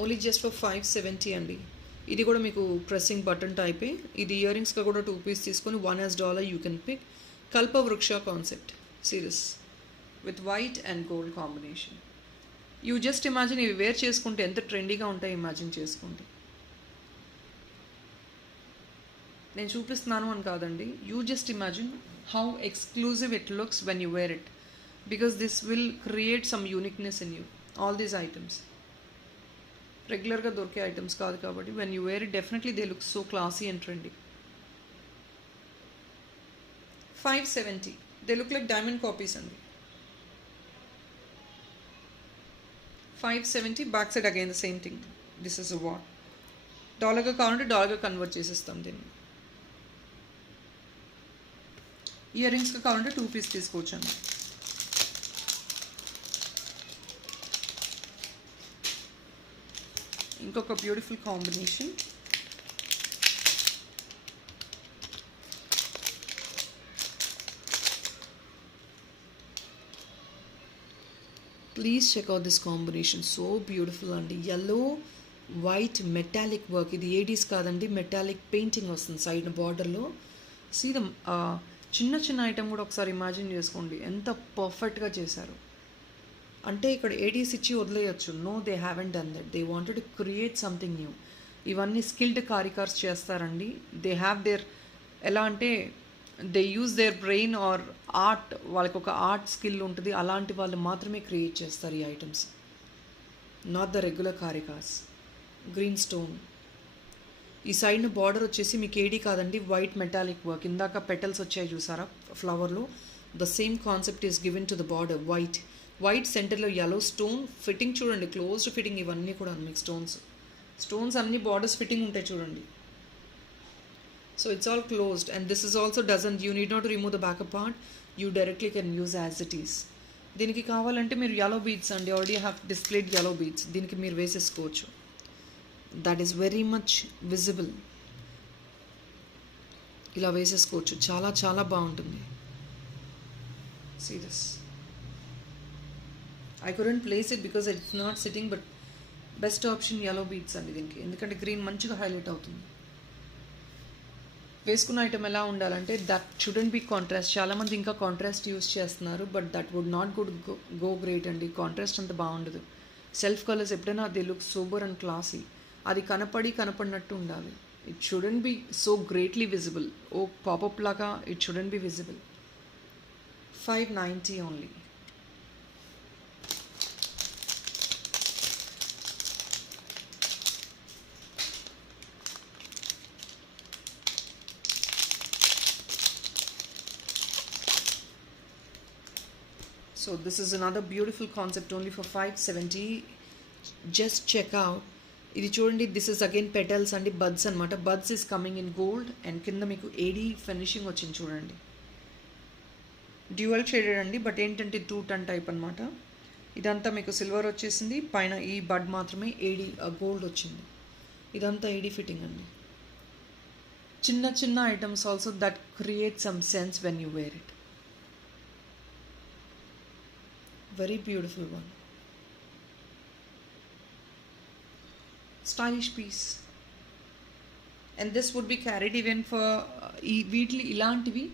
ఓన్లీ జస్ట్ ఫర్ 570 అండి. ఇది కూడా మీకు ప్రెస్సింగ్ బటన్ టైపే. ఇది ఇయర్ రింగ్స్గా కూడా 2 పీస్ తీసుకొని 1 as dollar you can pick. Kalpavriksha concept series with white and gold combination. You just imagine ఇవి వేర్ చేసుకుంటే ఎంత ట్రెండీగా ఉంటాయి ఇమాజిన్ చేసుకోండి. నేను చూపిస్తున్నాను అని కాదండి, you just imagine how exclusive it looks when you wear it, because this will create some uniqueness in you. All these items రెగ్యులర్గా దొరికే ఐటమ్స్ కాదు కాబట్టి when you wear it definitely they look so classy and trendy. 570. They look like diamond copies అండి. 570. Back side again the same thing. This is a what. డాలర్గా కావాలంటే డాలర్గా కన్వర్ట్ చేసేస్తాం దీన్ని. ఇయర్ రింగ్స్గా కావాలంటే 2 పీస్ తీసుకోవచ్చు అండి. ఇంకొక beautiful combination. Please check out this combination. So beautiful అండి. Yellow white metallic work. ఇది ఏడీస్ కాదండి, మెటాలిక్ పెయింటింగ్ వస్తుంది సైడ్ బార్డర్లో. సీ ద చిన్న చిన్న ఐటమ్ కూడా ఒకసారి ఇమాజిన్ చేసుకోండి ఎంత పర్ఫెక్ట్గా చేశారు. అంటే ఇక్కడ ఏడీస్ ఇచ్చి వదిలేయచ్చు. No, they haven't done that. They wanted to create something new. ఇవన్నీ స్కిల్డ్ కారికార్స్ చేస్తారండి. దే హ్యావ్ దేర్, ఎలా అంటే they use their brain or art. వాళ్ళకి ఒక ఆర్ట్ స్కిల్ ఉంటుంది. అలాంటి వాళ్ళు మాత్రమే క్రియేట్ చేస్తారు ఈ ఐటమ్స్, నాట్ ద రెగ్యులర్ కారికార్స్. Green stone. ఈ సైడ్న బార్డర్ వచ్చేసి మీకు ఏడీ కాదండి, వైట్ మెటాలిక్ వర్క్. ఇందాక పెటల్స్ వచ్చాయి చూసారా ఫ్లవర్లో, the same concept is given to the border. White సెంటర్లో yellow స్టోన్. ఫిట్టింగ్ చూడండి, క్లోజ్డ్ ఫిట్టింగ్ ఇవన్నీ కూడా మీకు స్టోన్స్ అన్ని బార్డర్స్ ఫిట్టింగ్ ఉంటాయి చూడండి. So it's all closed and this is also doesn't, you need not remove the backup part, you directly can use as it is. దీనికి కావాలంటే మీరు yellow beads అండి, already have displayed yellow beads, దీనికి మీరు వేసేసుకోవచ్చు. That is very much visible. ఇలా వేసేసుకోవచ్చు, చాలా చాలా బాగుంటుంది. See this, I couldn't place it because it's not sitting, but best option yellow beads అండి దీనికి, ఎందుకంటే గ్రీన్ మంచిగా హైలైట్ అవుతుంది. వేసుకున్న ఐటమ్ ఎలా ఉండాలంటే దట్ షుడెంట్ బి కాంట్రాస్ట్. చాలామంది ఇంకా కాంట్రాస్ట్ యూస్ చేస్తున్నారు, but that would not go great అండి. కాంట్రాస్ట్ అంత బాగుండదు. సెల్ఫ్ కలర్స్ ఎప్పుడైనా they look super and classy. అది కనపడినట్టు ఉండాలి. It shouldn't be so greatly visible. ఓ పాపప్ లాగా it shouldn't be visible. 590 only. So this is another beautiful concept only for 570. Just check out. ఇది చూడండి, దిస్ ఇస్ అగైన్ పెటల్స్ అండి, బడ్స్ అనమాట. Buds is coming in gold and కింద మీకు ఏడీ ఫినిషింగ్ వచ్చింది చూడండి. డ్యూయల్ షేడెడ్ అండి, బట్ ఏంటంటే 2 ton టైప్ అనమాట. ఇదంతా మీకు సిల్వర్ వచ్చేసింది, పైన ఈ బడ్ మాత్రమే ఏడీ గోల్డ్ వచ్చింది. ఇదంతా ఏడీ ఫిట్టింగ్ అండి. చిన్న చిన్న items also that create some sense when you wear it. Very beautiful one. Stylish piece. And this would be carried even for వీటిని ఇలాంటివి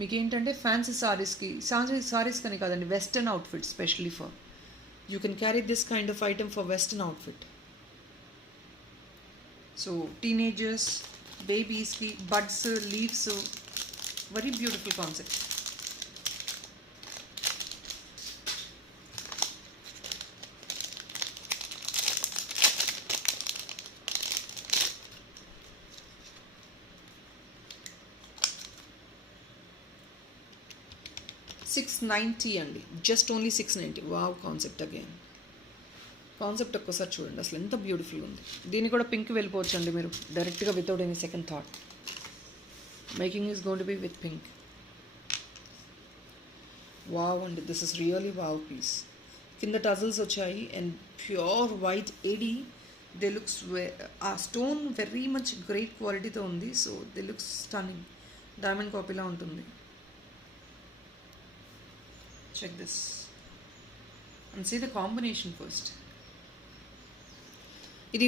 మీకు ఏంటంటే ఫ్యాన్సీ సారీస్ కని కాదండి, western outfit specially for you can carry this kind of item for western outfit. So teenagers, బేబీస్కి buds, leaves, very beautiful concept. $690 అండి, just only 690. Wow concept again. Concept ఒక్కసారి చూడండి, అసలు ఎంత బ్యూటిఫుల్ ఉంది. దీన్ని కూడా పింక్ వెళ్ళిపోవచ్చు అండి మీరు డైరెక్ట్గా without any second thought. Making is going to be with pink. Wow అండి, this is really wow piece. కింద టజల్స్ వచ్చాయి and pure white AD. They looks, ఆ స్టోన్ వెరీ మచ్ గ్రేట్ క్వాలిటీతో ఉంది. So they looks stunning, diamond కాపీలా ఉంటుంది. Check this and see the combination first. ఇది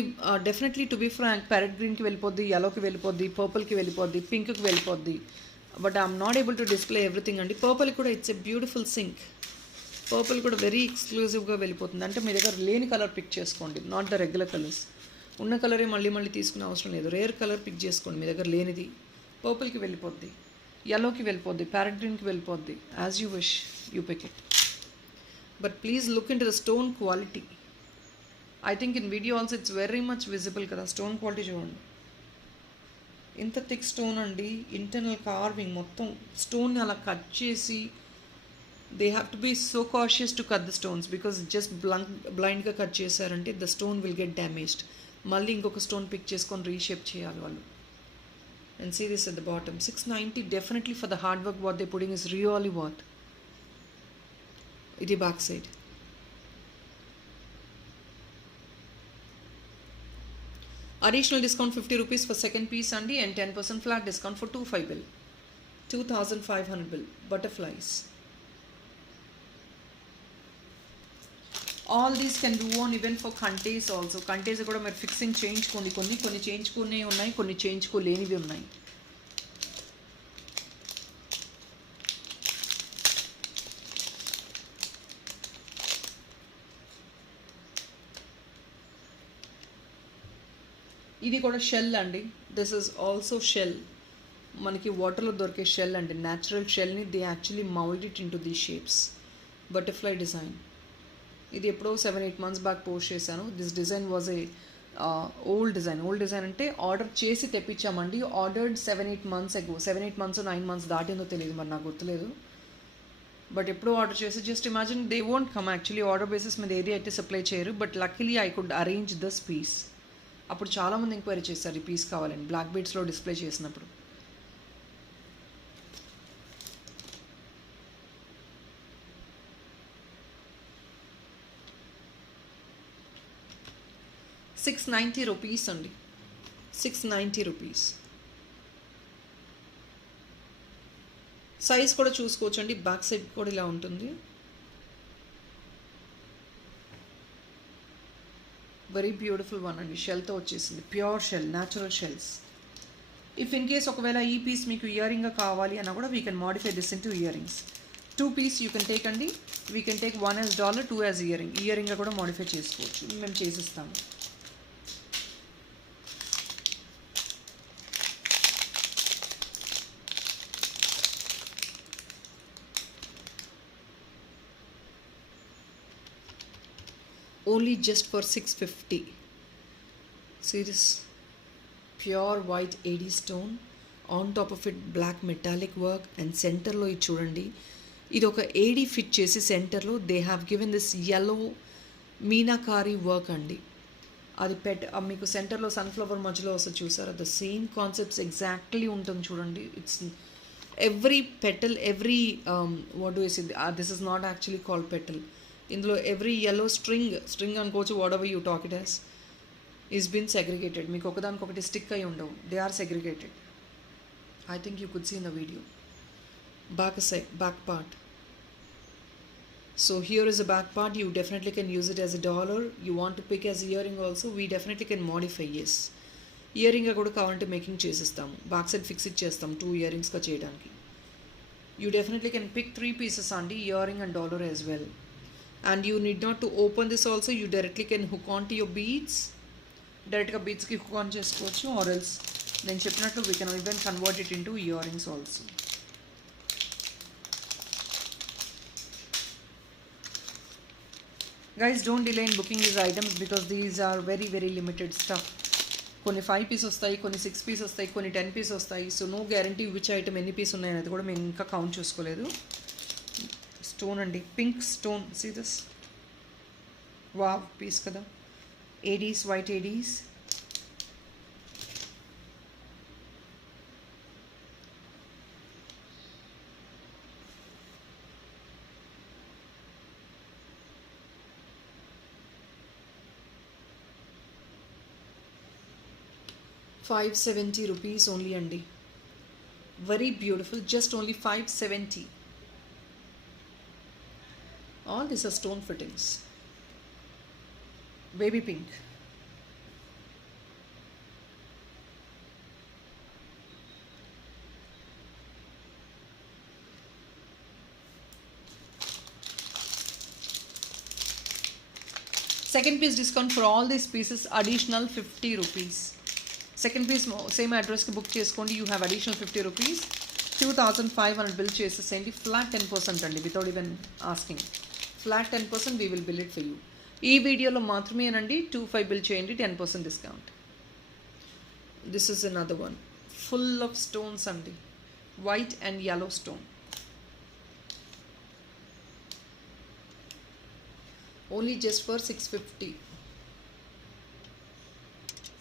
definitely to be frank parrot గ్రీన్కి వెళ్ళిపోద్ది, yellowకి వెళ్ళిపోద్ది, పర్పుల్కి వెళ్ళిపోద్ది, పింక్కి వెళ్ళిపోద్ది. But I'm not able to display everything అండి. పర్పుల్ కూడా it's a beautiful sync. Purple కూడా వెరీ ఎక్స్క్లూజివ్గా వెళ్ళిపోతుంది. అంటే మీ దగ్గర లేని కలర్ పిక్ చేసుకోండి, నాట్ ద రెగ్యులర్ కలర్స్. ఉన్న కలరే మళ్ళీ తీసుకునే అవసరం లేదు. రేర్ కలర్ పిక్ చేసుకోండి, మీ దగ్గర లేనిది. పర్పుల్కి వెళ్ళిపోద్ది, yellowకి వెళ్ళిపోద్ది, ప్యారెట్ గ్రీన్కి వెళ్ళిపోద్ది. As you wish, you pick it. But please look into the stone quality. I think in video also it's very much visible కదా. స్టోన్ క్వాలిటీ చూడండి, ఇంత థిక్ స్టోన్ అండి. ఇంటర్నల్ కార్వింగ్ మొత్తం స్టోన్ని అలా కట్ చేసి, they have to be so cautious to cut the stones, because just బ్లైండ్గా cut చేశారంటే the stone will get damaged. మళ్ళీ ఇంకొక స్టోన్ పిక్ చేసుకొని రీషేప్ చేయాలి వాళ్ళు. And see this at the bottom, 690 definitely for the hard work what they're putting is really worth. It is back side. Additional discount 50 rupees for second piece and 10% flat discount for 25 bill. 2500 bill. Butterflies. All these can do on even for కంటేస్ also. కంటేస్ కూడా మీరు ఫిక్సింగ్ చేయించుకోండి. కొన్ని చేయించుకునే ఉన్నాయి, కొన్ని చేయించుకోలేనివి ఉన్నాయి. ఇది కూడా షెల్ అండి. This is also shell. మనకి వాటర్లో దొరికే షెల్ అండి, న్యాచురల్ షెల్ని they actually mould it into these shapes. Butterfly design. ఇది ఎప్పుడో 7-8 months బ్యాక్ పోస్ట్ చేశాను. This design was a old design అంటే ఆర్డర్ చేసి తెప్పించామండి. ఆర్డర్డ్ 7-8 months అగో, 7-8 months 9 months దాటిందో తెలియదు, మరి నాకు గుర్తులేదు. బట్ ఎప్పుడూ ఆర్డర్ చేసి just imagine they won't come actually order basis మీద ఏరియా అయితే సప్లై చేయరు. But luckily I could arrange this piece. అప్పుడు చాలామంది ఎంక్వైరీ చేస్తారు ఈ పీస్ కావాలని బ్లాక్ బీడ్స్లో డిస్ప్లే చేసినప్పుడు. ₹690 అండి, ₹690. సైజ్ కూడా చూసుకోవచ్చు అండి. బ్యాక్ సైడ్ కూడా ఇలా ఉంటుంది. వెరీ బ్యూటిఫుల్ వన్ అండి. షెల్తో వచ్చేసింది, pure shell, natural shells. If in case ఒకవేళ ఈ పీస్ మీకు ఇయర్ రింగ్గా కావాలి అన్నా కూడా we can modify this into ear rings. 2 piece you can take అండి. We can take 1 as dollar, 2 as ear ring. Ear రింగ్గా కూడా మాడిఫై చేసుకోవచ్చు, మేము చేసిస్తాము. Only just for $650. See this pure white AD stone, on top of it black metallic work, and center lo ఇది చూడండి, ఇది ఒక AD ఫిట్ చేసి సెంటర్లో they have given this yellow meenakari వర్క్ అండి. అది మీకు సెంటర్లో సన్ఫ్లవర్ మధ్యలో వస్తుంది చూసారా, ద సేమ్ కాన్సెప్ట్స్ ఎగ్జాక్ట్లీ ఉంటుంది చూడండి. It's every petal, every what do you say, this is not actually called petal. ఇందులో ఎవ్రీ yellow స్ట్రింగ్ అనుకోవచ్చు, whatever you talk it as, is been segregated. మీకు ఒకదానికొకటి స్టిక్ అయి ఉండవు, they are segregated. I think you could see in the video. Back part. So here is a back part. You definitely can use it as a dollar. You want to pick as ear ring also, we definitely can modify. Yes, ear రింగ్గా కూడా కావాలంటే making చేసిస్తాము. Back side fix ఇచ్చేస్తాం 2 ear రింగ్స్గా చేయడానికి. You definitely can pick 3 pieces అండి, ear ring and dollar as well. And you need not to open this also, you directly can hook on to your beads. డైరెక్ట్గా బీడ్స్కి hook on చేసుకోవచ్చు, or else నేను చెప్పినట్లు we can even convert it into ear rings also. Guys don't delay in booking these items because these are very very limited stuff. కొన్ని 5 pieces వస్తాయి, కొన్ని 6 pieces వస్తాయి, కొన్ని 10 pieces వస్తాయి. So no guarantee which item ఎన్ని piece ఉన్నాయనేది కూడా మేము ఇంకా కౌంట్ చేసుకోలేదు. స్టోన్ అండి, pink stone. See this, wow piece కదా, ఏడీస్, వైట్ ఏడీస్. ₹570 only అండి. Very beautiful, just only 570. All these are stone fittings. Baby pink. Second piece discount for all these pieces, additional ₹50. Second piece same address ki book cheskondi, you have additional ₹50. 2,500 bill చేసేసేయండి. Flat 10% అండి, without even asking. Flat 10% we will bill it for you. ఈ వీడియోలో మాత్రమేనండి. 25 bill చేయండి, 10% discount. This is another one, full of stones అండి, white and yellow stone. Only just for 650.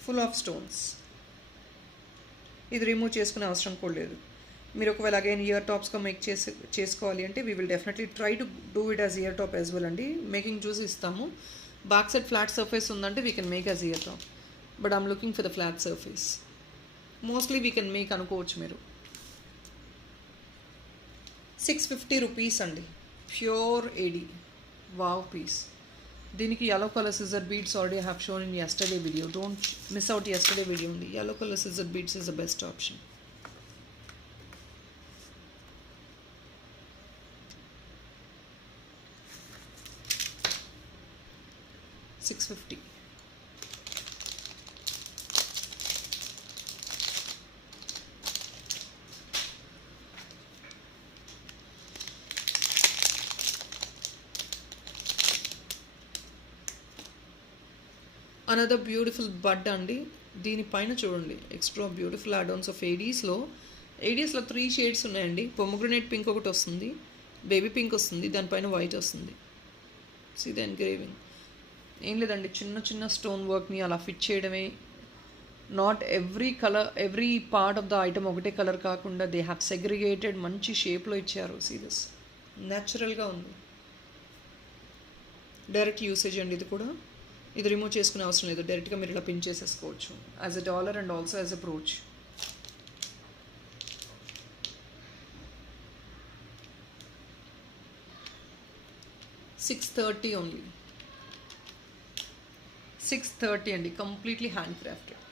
Full of stones. ఇది remove చేసుకునే అవసరం కూడా లేదు. మీరు ఒకవేళ అగైన్ ఇయర్ టాప్స్గా మేక్ చేసుకోవాలి అంటే we will definitely try to do it as year top as well అండి. మేకింగ్ చూసి ఇస్తాము. బ్యాక్ సైడ్ ఫ్లాట్ సర్ఫేస్ ఉందంటే we can make as year top, but I'm looking for the flat surface. Mostly we can make అనుకోవచ్చు మీరు. ₹650 అండి, ప్యూర్ ఏడీ, wow piece. దీనికి yellow color scissor beads already I have shown in yesterday video. Don't miss out yesterday video only. Yellow color scissor beads is the best option. $650. Another beautiful bud అండి. దీనిపైన చూడండి extra beautiful add-ons of ఏడీస్లో 3 shades ఉన్నాయండి. Pomegranate pink ఒకటి వస్తుంది, baby pink వస్తుంది, దానిపైన white వస్తుంది. See the engraving. ఏం లేదండి, చిన్న చిన్న స్టోన్ వర్క్ని అలా ఫిట్ చేయడమే. Not every colour, every part of the item ఒకటే కలర్ కాకుండా దే హ్యావ్ సెగ్రిగేటెడ్, మంచి షేప్లో ఇచ్చారు. సీ దిస్ న్యాచురల్గా ఉంది. డైరెక్ట్ యూసేజ్ అండి ఇది కూడా. ఇది రిమూవ్ చేసుకునే అవసరం లేదు, డైరెక్ట్గా మీరు ఇలా పిన్ చేసేసుకోవచ్చు as a dollar and also as a brooch. $630 ఓన్లీ. 630 అండి, కంప్లీట్లీ హ్యాండ్ క్రాఫ్టెడ్.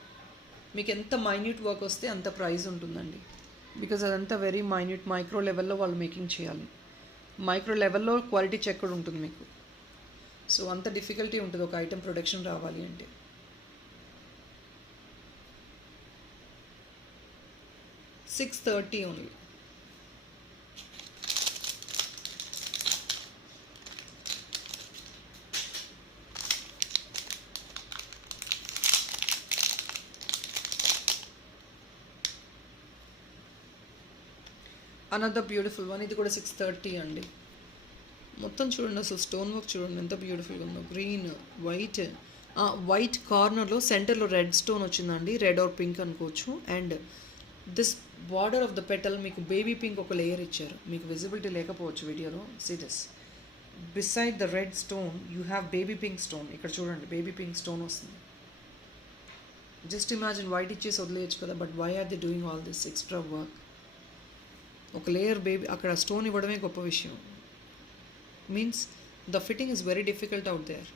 మీకు ఎంత మైన్యూట్ వర్క్ వస్తే అంత ప్రైస్ ఉంటుందండి. బికాజ్ అదంతా వెరీ మైన్యూట్, మైక్రో లెవెల్లో వాళ్ళు మేకింగ్ చేయాలి. మైక్రో లెవెల్లో క్వాలిటీ చెక్ కూడా ఉంటుంది మీకు. సో అంత డిఫికల్టీ ఉంటుంది ఒక ఐటెం ప్రొడక్షన్ రావాలి అంటే. $630 ఓన్లీ. Another beautiful one. ఇది కూడా 630 అండి. మొత్తం చూడండి, అసలు స్టోన్ వర్క్ చూడండి ఎంత బ్యూటిఫుల్గా ఉందో. గ్రీన్, వైట్, వైట్ కార్నర్లో సెంటర్లో రెడ్ స్టోన్ వచ్చిందండి. రెడ్ ఆర్ పింక్ అనుకోవచ్చు. And this border of the petal మీకు బేబీ పింక్ ఒక లేయర్ ఇచ్చారు. మీకు విజిబిలిటీ లేకపోవచ్చు వీడియోలో. See this beside the red stone you have baby pink stone. ఇక్కడ చూడండి బేబీ పింక్ స్టోన్ వస్తుంది. జస్ట్ ఇమాజిన్, వైట్ ఇచ్చేసి వదిలేయచ్చు కదా, but why are they doing all this extra work? ఒక లేయర్ బేబీ అక్కడ స్టోన్ ఇవ్వడమే గొప్ప విషయం. Means the fitting is very difficult out there.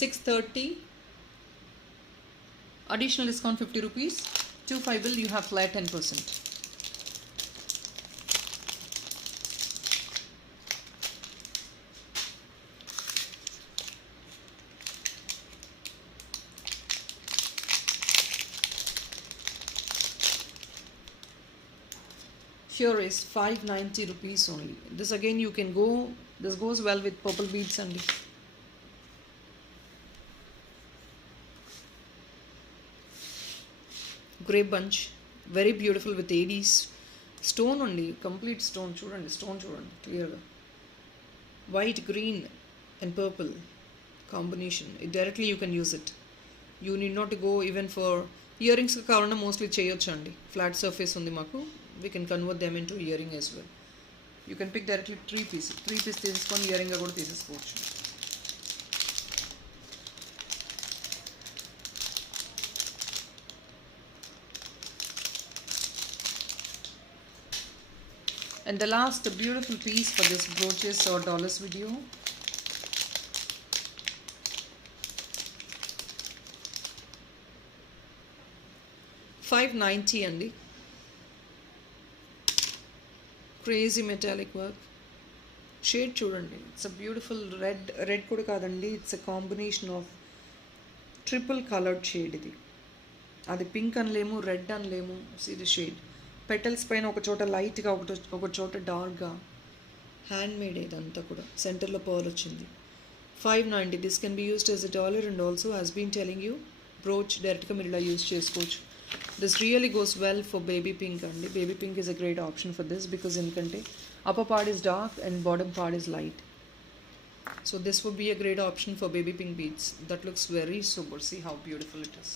630, additional discount 50 rupees, 25 bill, you have flat 10%. Here is 590 rupees only. This again you can go, this goes well with purple beads and grape bunch. Very beautiful with ADs. Stone only, complete stone. Chudandi, stone chudandi clearly. White, green and purple combination. Directly you can use it. You need not to go even for earrings. Kavalana mostly cheyochandi. Flat surface undi maku. We can convert them into earring as well. You can pick directly 3 pieces. 3 pieces తీసుకొని ఇయరింగ్ గా కూడా తీసేసుకోవచ్చు. And the last beautiful piece for this brooches or dollars video. $590 అండి. Crazy metallic work. Shade చూడండి, it's a beautiful red. Red కూడా కాదండి, it's a combination of triple coloured shade. ఇది అది పింక్ అనలేము, రెడ్ అనలేము. See the shade. పెటల్స్ పైన ఒక చోట లైట్గా, ఒక చోట డార్క్గా. హ్యాండ్ మేడ్ ఇదంతా కూడా. సెంటర్లో పర్ల్ వచ్చింది. 590. This can be used as a dollar and also has been telling you brooch డైరెక్ట్గా మీరు ఇలా యూస్ చేసుకోవచ్చు. This really goes well for baby pink అండి. Baby pink is a great option for this because ఎందుకంటే upper part is dark and bottom part is light. So this would be a great option for baby pink beads. That looks very super. See how beautiful it is.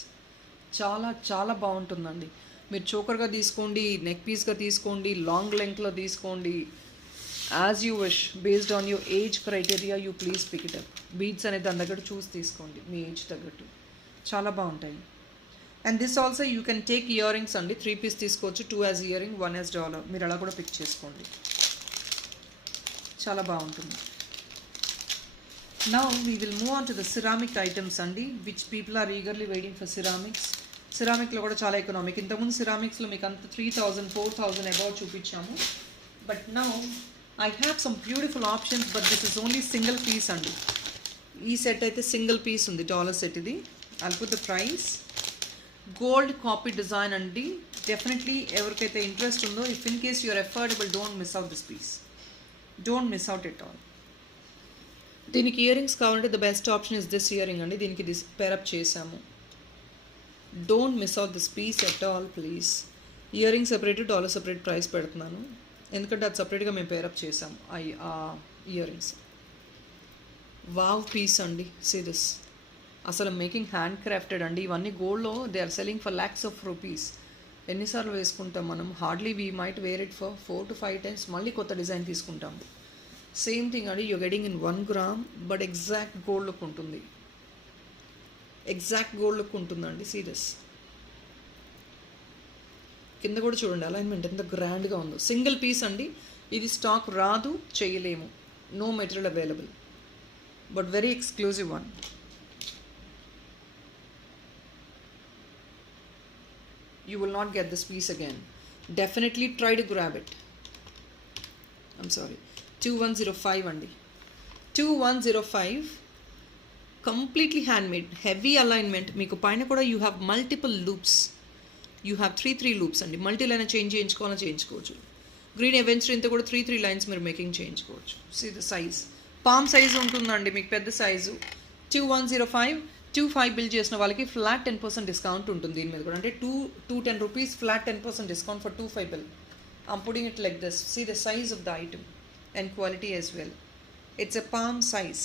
చాలా చాలా బాగుంటుందండి. మీరు చోకర్గా తీసుకోండి, నెక్ పీస్గా తీసుకోండి, long లెంగ్త్లో తీసుకోండి, as you wish. Based on your age criteria you please pick it up. Beads అనేది దాని తగ్గట్టు చూసి తీసుకోండి, మీ ఏజ్ తగ్గట్టు. చాలా బాగుంటాయి. And this also you can take ear rings అండి. 3 పీస్ తీసుకోవచ్చు. 2 as year ring, 1 as dollar. మీరు అలా కూడా పిక్ చేసుకోండి, చాలా బాగుంటుంది. Now we will move on to the ceramic items అండి, which people are eagerly waiting for ceramics. సిరామిక్లో కూడా చాలా ఎకనామిక్. ఇంతకుముందు సిరామిక్స్లో మీకు అంత 3000, 4000 అబౌవ్ చూపించాము. But now I have some beautiful options, but this is only single piece అండి. ఈ సెట్ అయితే సింగిల్ పీస్ ఉంది, డాలర్ సెట్ ఇది. I'll put the price. Gold copy design అండి. డెఫినెట్లీ ఎవరికైతే ఇంట్రెస్ట్ ఉందో, if in case you're affordable, don't miss out this piece. Don't miss out at all. దీనికి ear rings కావాలంటే the best option is this ear ring అండి. దీనికి this pair up చేసాము. Don't miss out this piece at all please. Ear ring separate, dollar separate price పెడుతున్నాను, ఎందుకంటే అది సపరేట్గా మేము పేరప్ చేసాము ఆ ఇయర్ రింగ్స్. వావ్ పీస్ అండి, సీ దిస్. అసలు మేకింగ్ హ్యాండ్ క్రాఫ్టెడ్ అండి. ఇవన్నీ గోల్డ్లో they are selling for lakhs of rupees. ఎన్నిసార్లు వేసుకుంటాం మనం? Hardly we might wear it for 4 to 5 times. మళ్ళీ కొత్త డిజైన్ తీసుకుంటాము. సేమ్ థింగ్ అండి, you getting in 1 gram, but exact gold look ఉంటుంది. ఎగ్జాక్ట్ గోల్డ్ లుక్ ఉంటుందండి. See this. కింద కూడా చూడండి అలైన్మెంట్ ఎంత గ్రాండ్గా ఉందో. సింగిల్ పీస్ అండి, ఇది స్టాక్ రాదు, చేయలేము, no material available, but very exclusive one. You will not get this piece again. Definitely try to grab it. I'm sorry. 2105 andi. 2105. Completely handmade. Heavy alignment. Meeku paina kuda you have multiple loops. You have 3 loops andi. Multi line change cheయించుకోవాలని చేయించుకోవచ్చు. Green Adventure ఇంత కూడా 3 lines మీరు మేకింగ్ చేయించుకోవచ్చు. See the size. Palm size ఉంటుందండి మీకు పెద్ద సైజు. 2105. 25 బిల్ చేసిన వాళ్ళకి ఫ్లాట్ 10% డిస్కౌంట్ ఉంటుంది దీని మీద కూడా. అంటే 210 rupees flat 10% discount for 25 bill. I'm putting it like this. See the size of the item and quality as well. It's a palm size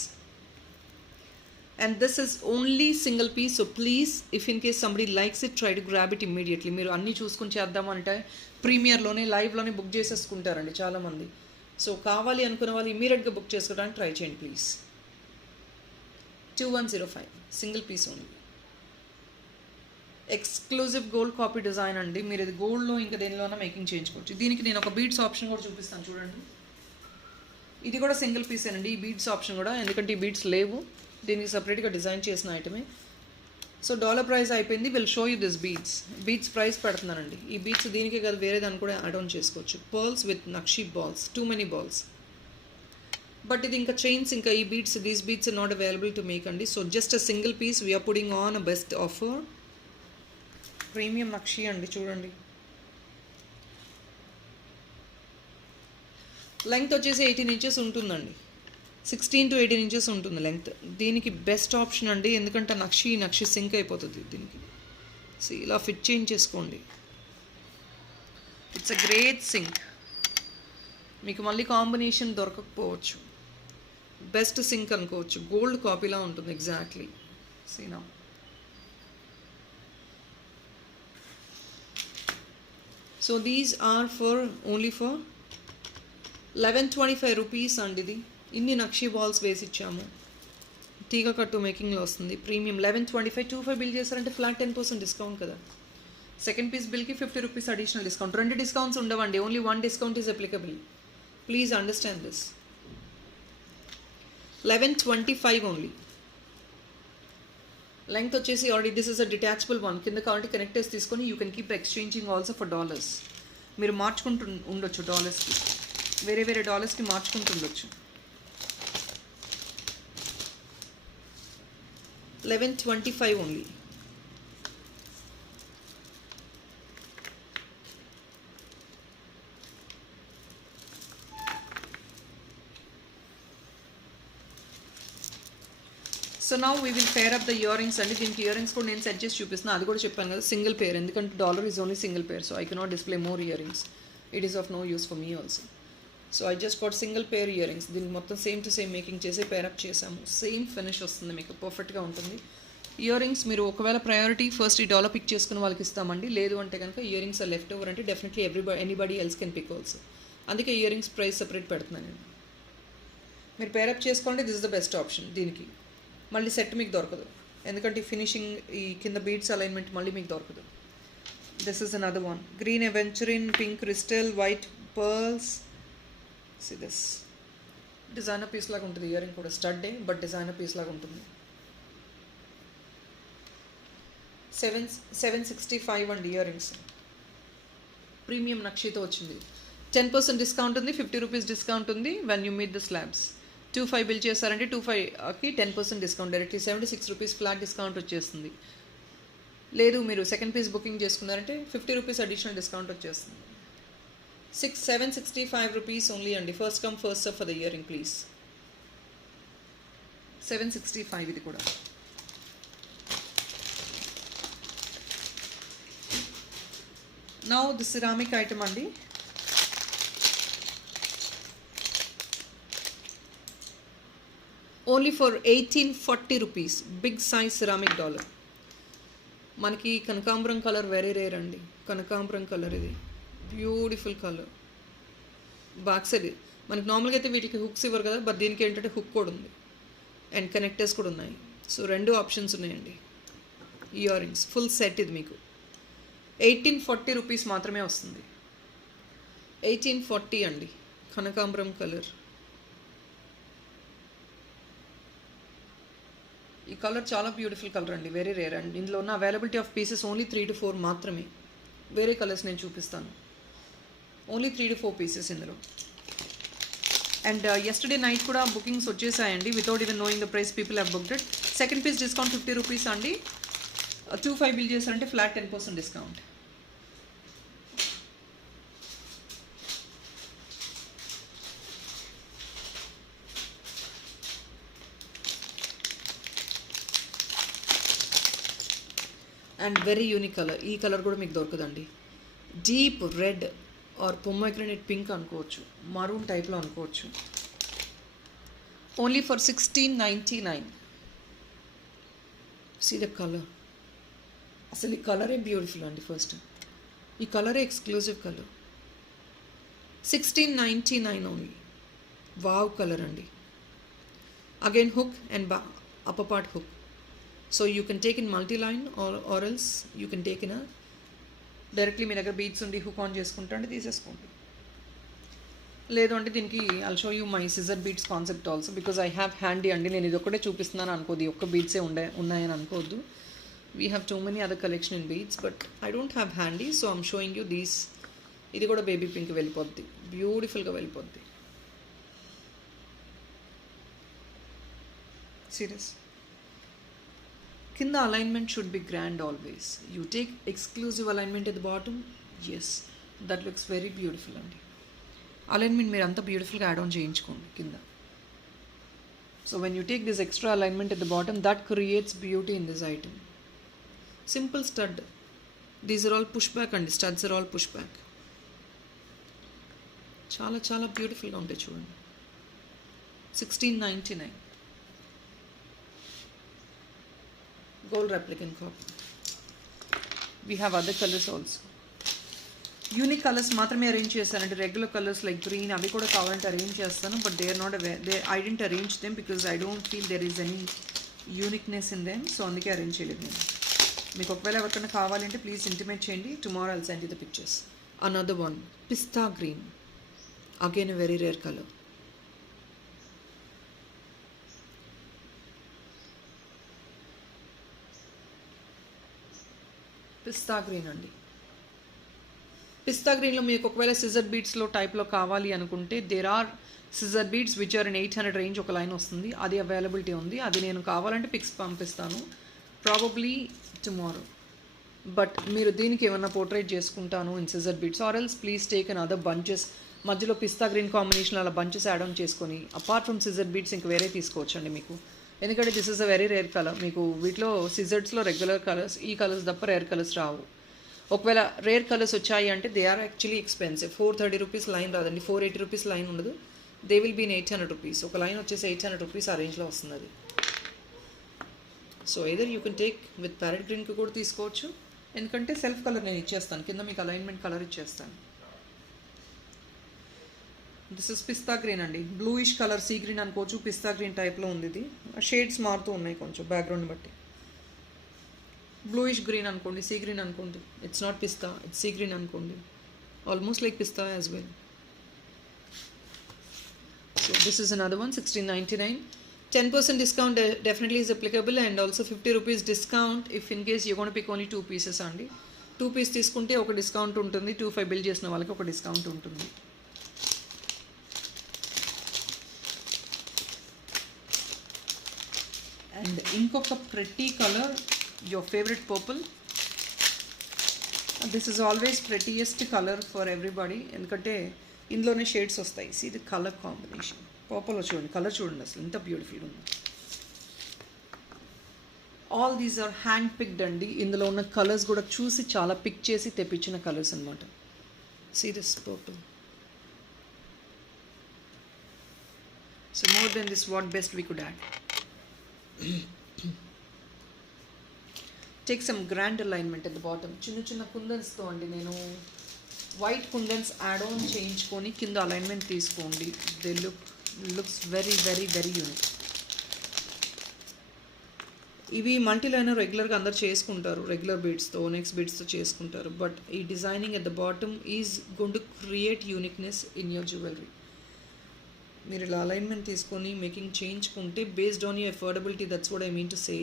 and this is only single piece. So please if in case somebody likes it, try to grab it immediately. మీరు అన్నీ చూసుకుని చేద్దామంటే ప్రీమియర్లోనే లైవ్లోనే బుక్ చేసేసుకుంటారండి చాలామంది. సో కావాలి అనుకున్న వాళ్ళు ఇమ్మీడియట్గా బుక్ చేసుకోవడానికి ట్రై చేయండి please. 2105 single piece only. Exclusive gold copy design అండి. మీరు ఇది గోల్డ్లో ఇంకా దేనిలోనే మేకింగ్ చేయించుకోవచ్చు. దీనికి నేను ఒక బీడ్స్ ఆప్షన్ కూడా చూపిస్తాను చూడండి. ఇది కూడా సింగిల్ పీసేనండి ఈ బీడ్స్ ఆప్షన్ కూడా, ఎందుకంటే ఈ బీడ్స్ లేవు, దీనికి సపరేట్గా డిజైన్ చేసిన ఐటమే. సో డాలర్ ప్రైస్ అయిపోయింది. Will show you this beads. Beads price పెడుతున్నానండి. ఈ బీడ్స్ దీనికే కాదు వేరే దాన్ని కూడా యాడ్ ఆన్ చేసుకోవచ్చు. Pearls with nakshi balls, too many balls. బట్ ఇది ఇంకా చైన్స్, ఇంకా ఈ beads, these beads are not available to make అండి. So just a single piece we're putting on a best offer. Premium nakshi అండి చూడండి. లెంగ్త్ వచ్చేసి 18 inches ఉంటుందండి. 16 to 18 inches ఉంటుంది లెంగ్త్. దీనికి బెస్ట్ ఆప్షన్ అండి, ఎందుకంటే నక్షి సింక్ అయిపోతుంది దీనికి. సో ఇలా ఫిట్ చేయించేసుకోండి. It's a great sync. మీకు మళ్ళీ కాంబినేషన్ దొరకకపోవచ్చు. బెస్ట్ సింక్ అనుకోవచ్చు. గోల్డ్ కాపీలా ఉంటుంది ఎగ్జాక్ట్లీ. సీనా so these are for only for 1125 rupees అండి. ఇది ఇన్ని నక్షి బాల్స్ వేసి ఇచ్చాము. తీగ కట్టు మేకింగ్లో వస్తుంది. ప్రీమియం 1125. 25 బిల్ చేశారంటే ఫ్లాట్ 10% డిస్కౌంట్ కదా. సెకండ్ పీస్ బిల్కి 50 రూపీస్ అడిషనల్ డిస్కౌంట్. 2 డిస్కౌంట్స్ ఉండవండి, only 1 discount is applicable. Please understand this. 1125 only. Length వచ్చేసి already this is a detachable one. కింద కావాలంటే కనెక్టర్స్ తీసుకొని you can keep exchanging also for dollars. మీరు మార్చుకుంటూ ఉండొచ్చు డాలర్స్కి, వేరే వేరే డాలర్స్కి మార్చుకుంటూ ఉండొచ్చు. 1125 only. So now we will pair up the year rings అండి. దీనికి ఇయర్ రింగ్స్ కూడా నేను సెట్ చేసి చూపిస్తున్నాను. అది కూడా చెప్పాను కదా సింగిల్ పేర్, ఎందుకంటే dollar is only single pair. So I cannot display more ear rings. It is of no use for me also. So I just got single pair ear rings. దీన్ని మొత్తం సేమ్ టు సేమ్ మేకింగ్ చేసి pair up చేసాము. Same finish వస్తుంది మీకు, పర్ఫెక్ట్గా ఉంటుంది. Ear rings మీరు ఒకవేళ ప్రయారిటీ ఫస్ట్ ఈ డాలర్ పిక్ చేసుకున్న వాళ్ళకి ఇస్తామండి. లేదు అంటే కనుక ear rings are left over అంటే definitely anybody else can pick also. అందుకే ఇయర్ రింగ్స్ ప్రైస్ సెపరేట్ పెడుతున్నాను నేను. మీరు పేరప్ చేసుకోండి. This is the best option. దీనికి మళ్ళీ సెట్ మీకు దొరకదు, ఎందుకంటే ఫినిషింగ్ ఈ కింద బీడ్స్ అలైన్మెంట్ మళ్ళీ మీకు దొరకదు. This is another one. Green aventurine, pink crystal, white pearls. See this designer piece లాగా ఉంటుంది. ఇయర్ రింగ్ కూడా స్టడ్డే, బట్ డిజైనర్ పీస్ లాగా ఉంటుంది. 765 అండి ఇయర్ రింగ్స్. ప్రీమియం నక్షితో వచ్చింది. 10% డిస్కౌంట్ ఉంది, 50 రూపీస్ డిస్కౌంట్ ఉంది when you meet the slabs. 25 bill చేశారంటే 25కి 10% discount, directly 76 rupees flat discount వచ్చేస్తుంది. లేదు మీరు సెకండ్ పీస్ బుకింగ్ చేసుకున్నారంటే 50 రూపీస్ అడిషనల్ డిస్కౌంట్ వచ్చేస్తుంది. 765 రూపీస్ ఓన్లీ అండి. First come first serve for the ear ring please. 765 ఇది కూడా. Now the ceramic item అండి. Only for 1840 rupees. Big size ceramic dollar. మనకి కనకాంబరం కలర్ వెరీ రేర్ అండి. కనకాంబరం కలర్ ఇది బ్యూటిఫుల్ కలర్. బ్యాక్ సైడ్ మనకి నార్మల్గా అయితే వీటికి హుక్స్ ఇవ్వరు కదా, బట్ దీనికి ఏంటంటే హుక్ కూడా ఉంది అండ్ కనెక్టర్స్ కూడా ఉన్నాయి. సో 2 ఆప్షన్స్ ఉన్నాయండి. ఇయర్ రింగ్స్ ఫుల్ సెట్ ఇది మీకు 1840 రూపీస్ మాత్రమే వస్తుంది. 1840 అండి. కనకాంబరం కలర్. ఈ కలర్ చాలా బ్యూటిఫుల్ కలర్ అండి, వెరీ రేర్ అండి. ఇందులో ఉన్న availability of pieces only 3 to 4 మాత్రమే. వేరే కలర్స్ నేను చూపిస్తాను. ఓన్లీ 3 to 4 పీసెస్ ఇందులో. అండ్ yesterday నైట్ కూడా బుకింగ్స్ వచ్చేసాయండి. Without even knowing the price people have booked it. Second piece discount 50 rupees అండి. 25 బిల్ చేశారంటే flat 10% discount. And very unique colour. ఈ కలర్ కూడా మీకు దొరకదండి. Deep red or pomegranate pink అనుకోవచ్చు, మరూన్ టైప్లో అనుకోవచ్చు. Only for 1699. See the colour. అసలు ఈ కలరే బ్యూటిఫుల్ అండి. ఫస్ట్ ఈ కలరే exclusive colour. 1699 only. Wow colour అండి. Again hook and upper part hook. So you can take in multi-line or else you can take in a directly మీ దగ్గర beads ఉండి హుక్ ఆన్ చేసుకుంటా అంటే తీసేసుకోండి. లేదు అంటే దీనికి I'll show you my scissor beads concept also because I have handy అండి. నేను ఇది ఒక్కటే చూపిస్తున్నాను అనుకోద్దు, ఒక్క బీడ్సే ఉన్నాయని అనుకోవద్దు. We have too many other collection in beads but I don't have handy. So I'm showing you these. ఇది కూడా బేబీ పింక్ వెళ్ళిపోద్ది, బ్యూటిఫుల్గా వెళ్ళిపోద్ది. సీరియస్. కింద alignment should be grand always. You take exclusive alignment at the bottom. Yes, that looks very beautiful అండి. Alignment మీరు అంతా బ్యూటిఫుల్గా యాడ్ ఆన్ చేయించుకోండి కింద. So when you take this extra alignment at the bottom that creates beauty in this item. Simple stud. These are all push back అండి. Studs are all push back. చాలా చాలా బ్యూటిఫుల్గా ఉంటాయి చూడండి. 1699. Gold replicant copper. We have other colors also. Unique colours మాత్రమే arrange చేస్తానంటే regular colours like green అవి కూడా కావాలంటే అరేంజ్ చేస్తాను. But they are not I didn't arrange them because I don't feel there is any uniqueness in them. So అందుకే arrange చేయలేదు నేను. మీకు ఒకవేళ ఎవరికైనా కావాలంటే ప్లీజ్ ఇంటిమేట్ చేయండి. Tomorrow I'll send you the pictures. Another one pista green. Again a very rare colour. Pista green అండి. పిస్తా గ్రీన్లో మీకు ఒకవేళ సిజర్ బీడ్స్లో టైప్లో కావాలి అనుకుంటే there are scissor beads which are in 800 range ఒక లైన్ వస్తుంది. అది అవైలబిలిటీ ఉంది. అది నేను కావాలంటే పిక్స్ పంపిస్తాను ప్రాబబ్లీ టుమారో. బట్ మీరు దీనికి ఏమన్నా పోర్ట్రేట్ చేసుకుంటాను in scissor beads or else please take an other bunches. మధ్యలో పిస్తా గ్రీన్ కాంబినేషన్ అలా బంచెస్ యాడ్ ఆన్ చేసుకొని అపార్ట్ ఫ్రమ్ సిజర్ బీడ్స్ ఇంక వేరే తీసుకోవచ్చు అండి మీకు. ఎందుకంటే this is a very rare colour. మీకు వీటిలో సిజర్స్లో రెగ్యులర్ కలర్స్ ఈ కలర్స్ తప్ప రేర్ కలర్స్ రావు. ఒకవేళ రేర్ కలర్స్ వచ్చాయి అంటే they are actually expensive. 430 rupees line రాదండి, 480 రూపీస్ లైన్ ఉండదు. దే విల్ బీ ఇన్ 800 రూపీస్. ఒక లైన్ వచ్చేసి 800 రూపీస్ ఆ రేంజ్లో వస్తుంది అది. So either you can take with parrot గ్రీన్కి కూడా తీసుకోవచ్చు. ఎందుకంటే సెల్ఫ్ కలర్ నేను ఇచ్చేస్తాను, కింద మీకు అలైన్మెంట్ కలర్ ఇచ్చేస్తాను. దిస్ ఇస్ పిస్తా గ్రీన్ అండి. బ్లూయిష్ కలర్ సీ గ్రీన్ అనుకోవచ్చు. పిస్తా గ్రీన్ టైప్లో ఉంది ఇది. షేడ్స్ మారుతూ ఉన్నాయి కొంచెం బ్యాక్గ్రౌండ్ బట్టి. బ్లూయిష్ గ్రీన్ అనుకోండి, సీ గ్రీన్ అనుకోండి. It's not pista, it's sea green అనుకోండి. Almost like pista as well. So this is another one 1699. 10% discount definitely is applicable and also 50 rupees discount if in case you're going to pick only 2 pieces అండి. 2 పీస్ తీసుకుంటే ఒక డిస్కౌంట్ ఉంటుంది. 25 బిల్ చేసిన వాళ్ళకి ఒక డిస్కౌంట్ ఉంటుంది. అండ్ ఇంకొక pretty colour, your favourite purple. This is always prettiest colour for everybody. ఎందుకంటే ఇందులోనే షేడ్స్ వస్తాయి. See the colour combination. పర్పుల్లో చూడండి, కలర్ చూడండి అసలు ఎంత బ్యూటిఫుల్గా ఉంది. All these are hand picked అండి. ఇందులో ఉన్న కలర్స్ కూడా చూసి చాలా పిక్ చేసి తెప్పించిన కలర్స్ అనమాట. See this total. So more than this what best we could add. Take some grand alignment at the bottom. చిన్న చిన్న కుందన్స్తో అండి నేను వైట్ కుందన్స్ యాడ్ ఆన్ చేయించుకొని కింద అలైన్మెంట్ తీసుకోండి. They looks very very very unique. ఇవి మల్టీలైనర్ రెగ్యులర్గా అందరు చేసుకుంటారు, రెగ్యులర్ బీడ్స్తో నెక్స్ట్ బీడ్స్తో చేసుకుంటారు. బట్ ఈ designing at the bottom is gone to create uniqueness in your jewellery. మీరు ఇలా అలైన్మెంట్ తీసుకొని మేకింగ్ చేయించుకుంటే based on your affordability, that's what I mean to say,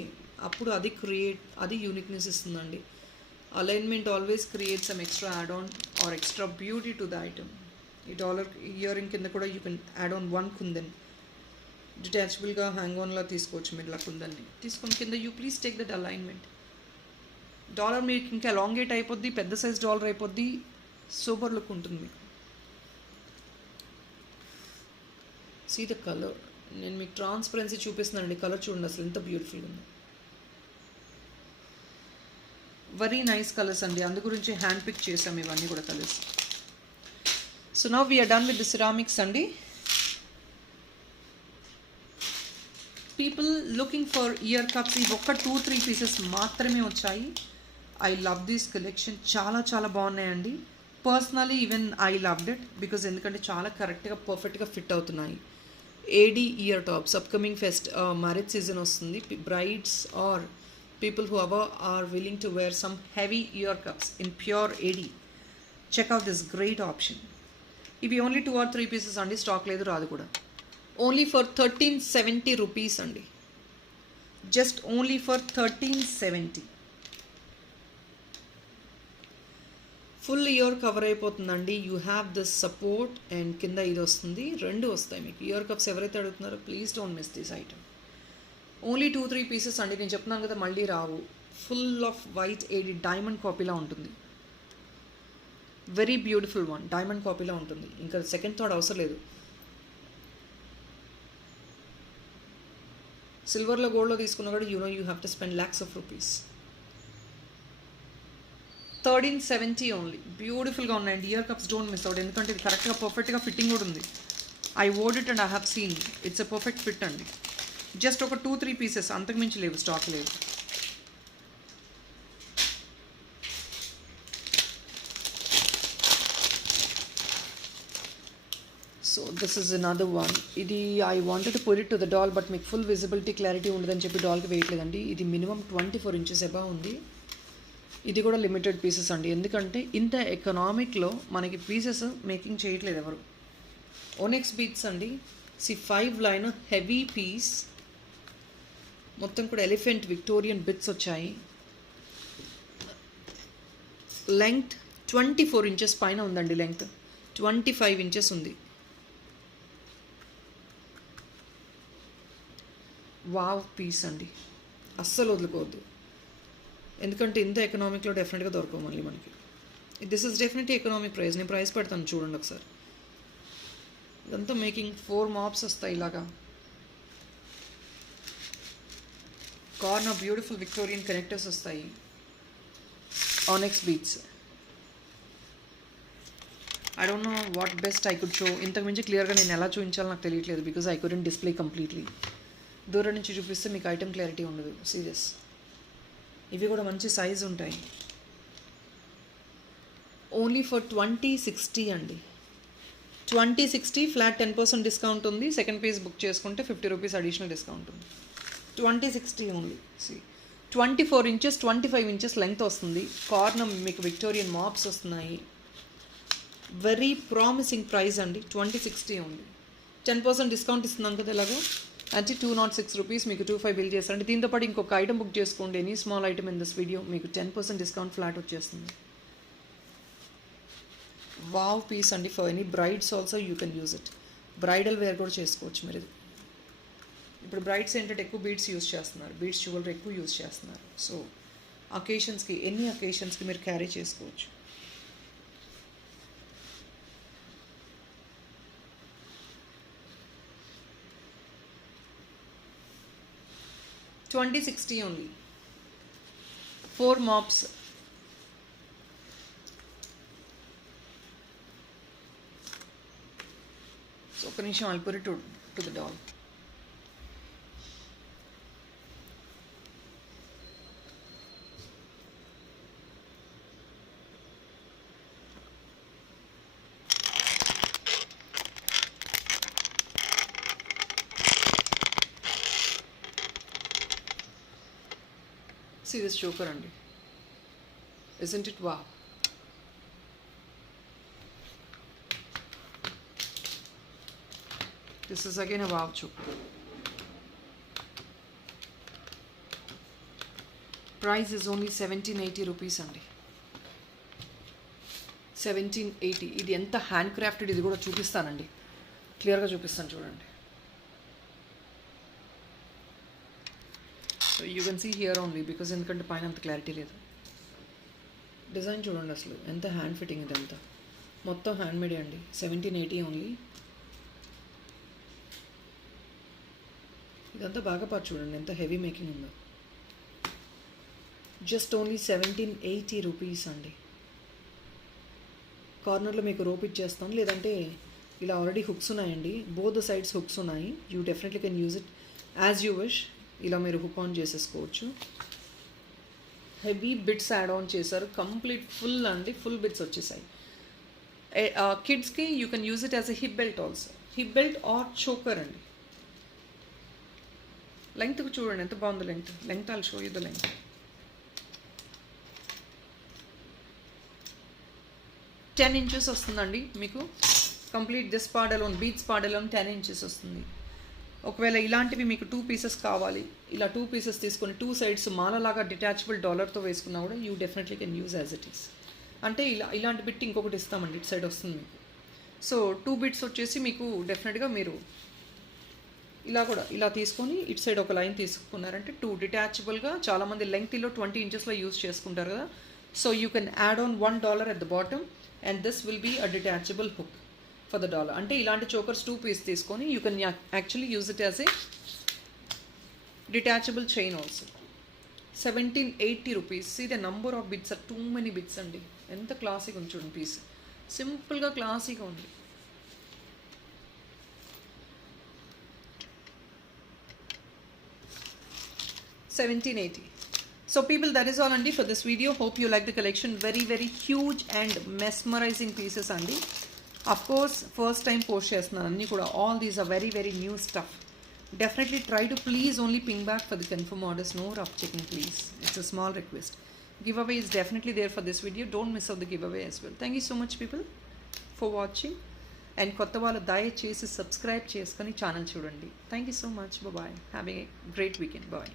అప్పుడు అది యూనిక్నెస్ ఇస్తుందండి. Alignment always create some extra add on or extra beauty to the item. ఈ dollar earring కింద కూడా you can add on one kundan. డిటాచబుల్గా hang ఆన్లా తీసుకోవచ్చు మీరు ఇలా కుందన్ని తీసుకొని కింద. You please take that alignment. Dollar మీకు ఇంకా లాంగేట్ అయిపోద్ది, పెద్ద సైజ్ డాలర్ అయిపోద్ది, సూపర్ లుక్ ఉంటుంది మీకు. See the colour. నేను మీకు ట్రాన్స్పరెన్సీ చూపిస్తున్నానండి. కలర్ చూడండి అసలు ఎంత బ్యూటిఫుల్గా ఉంది. వెరీ నైస్ కలర్స్ అండి, అందు గురించి హ్యాండ్ పిక్ చేసాం ఇవన్నీ కూడా colours. So now we are done with the ceramics అండి. People looking for ear cups, ఇవి ఒక్క 2-3 పీసెస్ మాత్రమే వచ్చాయి. ఐ లవ్ దిస్ కలెక్షన్, చాలా చాలా బాగున్నాయండి. Personally even I loved it because ఎందుకంటే చాలా కరెక్ట్గా పర్ఫెక్ట్గా ఫిట్ అవుతున్నాయి. AD ear tops upcoming marriage season వస్తుంది. Brides are people who are willing to wear some heavy ear cups in pure AD, check out this great option. Ivi only 2 or 3 pieces andi, stock ledu raadu kuda. Only for 1370 rupees andi, just only for 1370. full ear cover అయిపోతుందండి. You have this support and కింద ఇది వస్తుంది, రెండు వస్తాయి మీకు. Ear cups ఎవరైతే అడుగుతున్నారో please don't miss this item. Only 2-3 pieces అండి, నేను చెప్తున్నాను కదా మళ్ళీ రావు. Full of white AD diamond కాపీలా ఉంటుంది. వెరీ బ్యూటిఫుల్ వన్, డైమండ్ కాపీలా ఉంటుంది. ఇంకా సెకండ్ థాట్ అవసరం లేదు. సిల్వర్లో గోల్డ్లో తీసుకున్నా కూడా you have to spend lakhs of rupees. 1370 only. బ్యూటిఫుల్గా ఉన్నాయండి. Ear cups don't miss out, ఎందుకంటే ఇది కరెక్ట్గా పర్ఫెక్ట్గా ఫిట్టింగ్ కూడా ఉంది. I wore it and I have seen it's a perfect fit అండి. జస్ట్ ఒక 2-3 పీసెస్, అంతకుమించి లేవు, స్టాక్ లేవు. So this is another one. ఇది I wanted to put it to the doll, but మీకు ఫుల్ విజిబిలిటీ క్లారిటీ ఉండదని చెప్పి డాల్కి వేయట్లేదండి. ఇది మినిమం 24 inches అబౌ ఉంది. ఇది కూడా లిమిటెడ్ పీసెస్ అండి, ఎందుకంటే ఇంత ఎకనామిక్లో మనకి పీసెస్ మేకింగ్ చేయట్లేదు ఎవరు. ఓనెక్స్ బీట్స్ అండి. 5 లైన్ హెవీ పీస్, మొత్తం కూడా ఎలిఫెంట్ విక్టోరియన్ బిట్స్ వచ్చాయి. లెంగ్త్ 24 inches పైన ఉందండి. లెంగ్త్ 25 inches ఉంది. వావ్ పీస్ అండి, అస్సలు వదులుకోవద్దు, ఎందుకంటే ఇంత ఎకనామిక్లో డెఫినెట్గా దొరకవు మళ్ళీ మనకి. This is definitely economic price. నేను ప్రైస్ పెడతాను చూడండి ఒకసారి. ఇదంతా మేకింగ్ 4 మాప్స్ వస్తాయి ఇలాగా. కార్నర్ బ్యూటిఫుల్ విక్టోరియన్ కనెక్టర్స్ వస్తాయి. ఆనెక్స్ beats. I don't know what best I could show. ఇంతకు మించి క్లియర్గా నేను ఎలా చూపించాలో నాకు తెలియట్లేదు, because I couldn't display completely. దూరం నుంచి చూపిస్తే మీకు ఐటమ్ క్లారిటీ ఉండదు. సీరియస్. ఇవి కూడా మంచి సైజ్ ఉంటాయి. ఓన్లీ ఫర్ 2060 అండి. 2060 ఫ్లాట్ 10% డిస్కౌంట్ ఉంది. సెకండ్ పీస్ బుక్ చేసుకుంటే 50 రూపీస్ అడిషనల్ డిస్కౌంట్ ఉంది. 2060 ఓన్లీ. 24 inches 25 inches లెంగ్త్ వస్తుంది. కార్నర్ మీకు విక్టోరియన్ మాప్స్ వస్తున్నాయి. వెరీ ప్రామిసింగ్ ప్రైస్ అండి. 2060 ఓన్లీ. 10% డిస్కౌంట్ ఇస్తున్నాం కదా ఇలాగా. అంటే 206 రూపీస్ మీకు 25 బిల్ చేస్తారండి. దీంతో పాటు ఇంకొక ఐటమ్ బుక్ చేసుకోండి, any small item in this video, మీకు 10% డిస్కౌంట్ ఫ్లాట్ వచ్చేస్తుంది. వావ్ పీస్ అండి. For any brides also you can use it. Bridal wear కూడా చేసుకోవచ్చు మీరు. ఇది ఇప్పుడు బ్రైడ్స్ ఏంటంటే ఎక్కువ బీడ్స్ యూజ్ చేస్తున్నారు, బీడ్స్ జ్యువెలరీ ఎక్కువ యూజ్ చేస్తున్నారు. సో అకేషన్స్కి, ఎన్ని అకేషన్స్కి మీరు క్యారీ చేసుకోవచ్చు. $2060 ఓన్లీ. 4 mops. So ఒక నిమిషం, I'll put it to the doll. See this choker అండి. Isn't it wow? This is again a wow choker. Price is only 1780 rupees అండి. 1780. ఇది ఎంత హ్యాండ్ క్రాఫ్టెడ్, ఇది కూడా చూపిస్తానండి, క్లియర్గా చూపిస్తాను చూడండి. So you can see here only because ఎందుకంటే పైన అంత క్లారిటీ లేదు. డిజైన్ చూడండి అసలు ఎంత హ్యాండ్ ఫిట్టింగ్, ఇదంతా మొత్తం హ్యాండ్ మేడ్ అండి. 1780 ఓన్లీ. ఇదంతా బాగా పాటు చూడండి ఎంత హెవీ మేకింగ్ ఉందో. జస్ట్ ఓన్లీ 1780 రూపీస్ అండి. కార్నర్లో మీకు రోప్ ఇచ్చేస్తాను, లేదంటే ఇలా ఆల్రెడీ హుక్స్ ఉన్నాయండి, బోత్ ద సైడ్స్ హుక్స్ ఉన్నాయి. You definitely can use it as you wish. ఇలా మీరు హుక్ ఆన్ చేసేసుకోవచ్చు. హెవీ బిట్స్ యాడ్ ఆన్ చేశారు, కంప్లీట్ ఫుల్ అండి, ఫుల్ బిట్స్ వచ్చేసాయి. కిడ్స్కి you can use it as a hip belt also, hip belt or choker అండి. లెంగ్త్కి చూడండి ఎంత బాగుందో. Length all show you the length. 10 inches వస్తుందండి మీకు. Complete this part alone, beads part alone 10 inches వస్తుంది. ఒకవేళ ఇలాంటివి మీకు 2 pieces కావాలి, ఇలా 2 pieces తీసుకొని 2 sides మాలలాగా డిటాచబుల్ డాలర్తో వేసుకున్నా కూడా you definitely can use as it is. అంటే ఇలాంటి బిట్ ఇంకొకటి ఇస్తామండి, ఇటు సైడ్ వస్తుంది మీకు. సో 2 bits వచ్చేసి మీకు డెఫినెట్గా మీరు ఇలా తీసుకొని ఇటు సైడ్ ఒక లైన్ తీసుకున్నారంటే 2 డిటాచబుల్గా. చాలామంది లెంగ్త్లో 20 inchesలో యూజ్ చేసుకుంటారు కదా. So you can add on $1 at the bottom and this will be a detachable hook for the dollar. అంటే ఇలాంటి చోకర్స్ 2 pieces తీసుకొని you can actually use it as a detachable chain also. 1780 rupees. See the number of bits are too many bits అండి. ఎంత క్లాసీగా ఉంది చూడండి పీస్, సింపుల్గా క్లాసీగా ఉంది. $1780. So people, that is all andi for this video. Hope you like the collection. Very very huge and mesmerizing pieces andi. Of course first time post chestunnan anni kuda. All these are very very new stuff. Definitely try to please only ping back for the confirm orders. No rough checking please. It's a small request. Giveaway is definitely there for this video. Don't miss out the giveaway as well. Thank you so much people for watching. And kotta vallu dayachesi subscribe cheskoni channel chudandi. Thank you so much. Bye bye. Have a great weekend. Bye.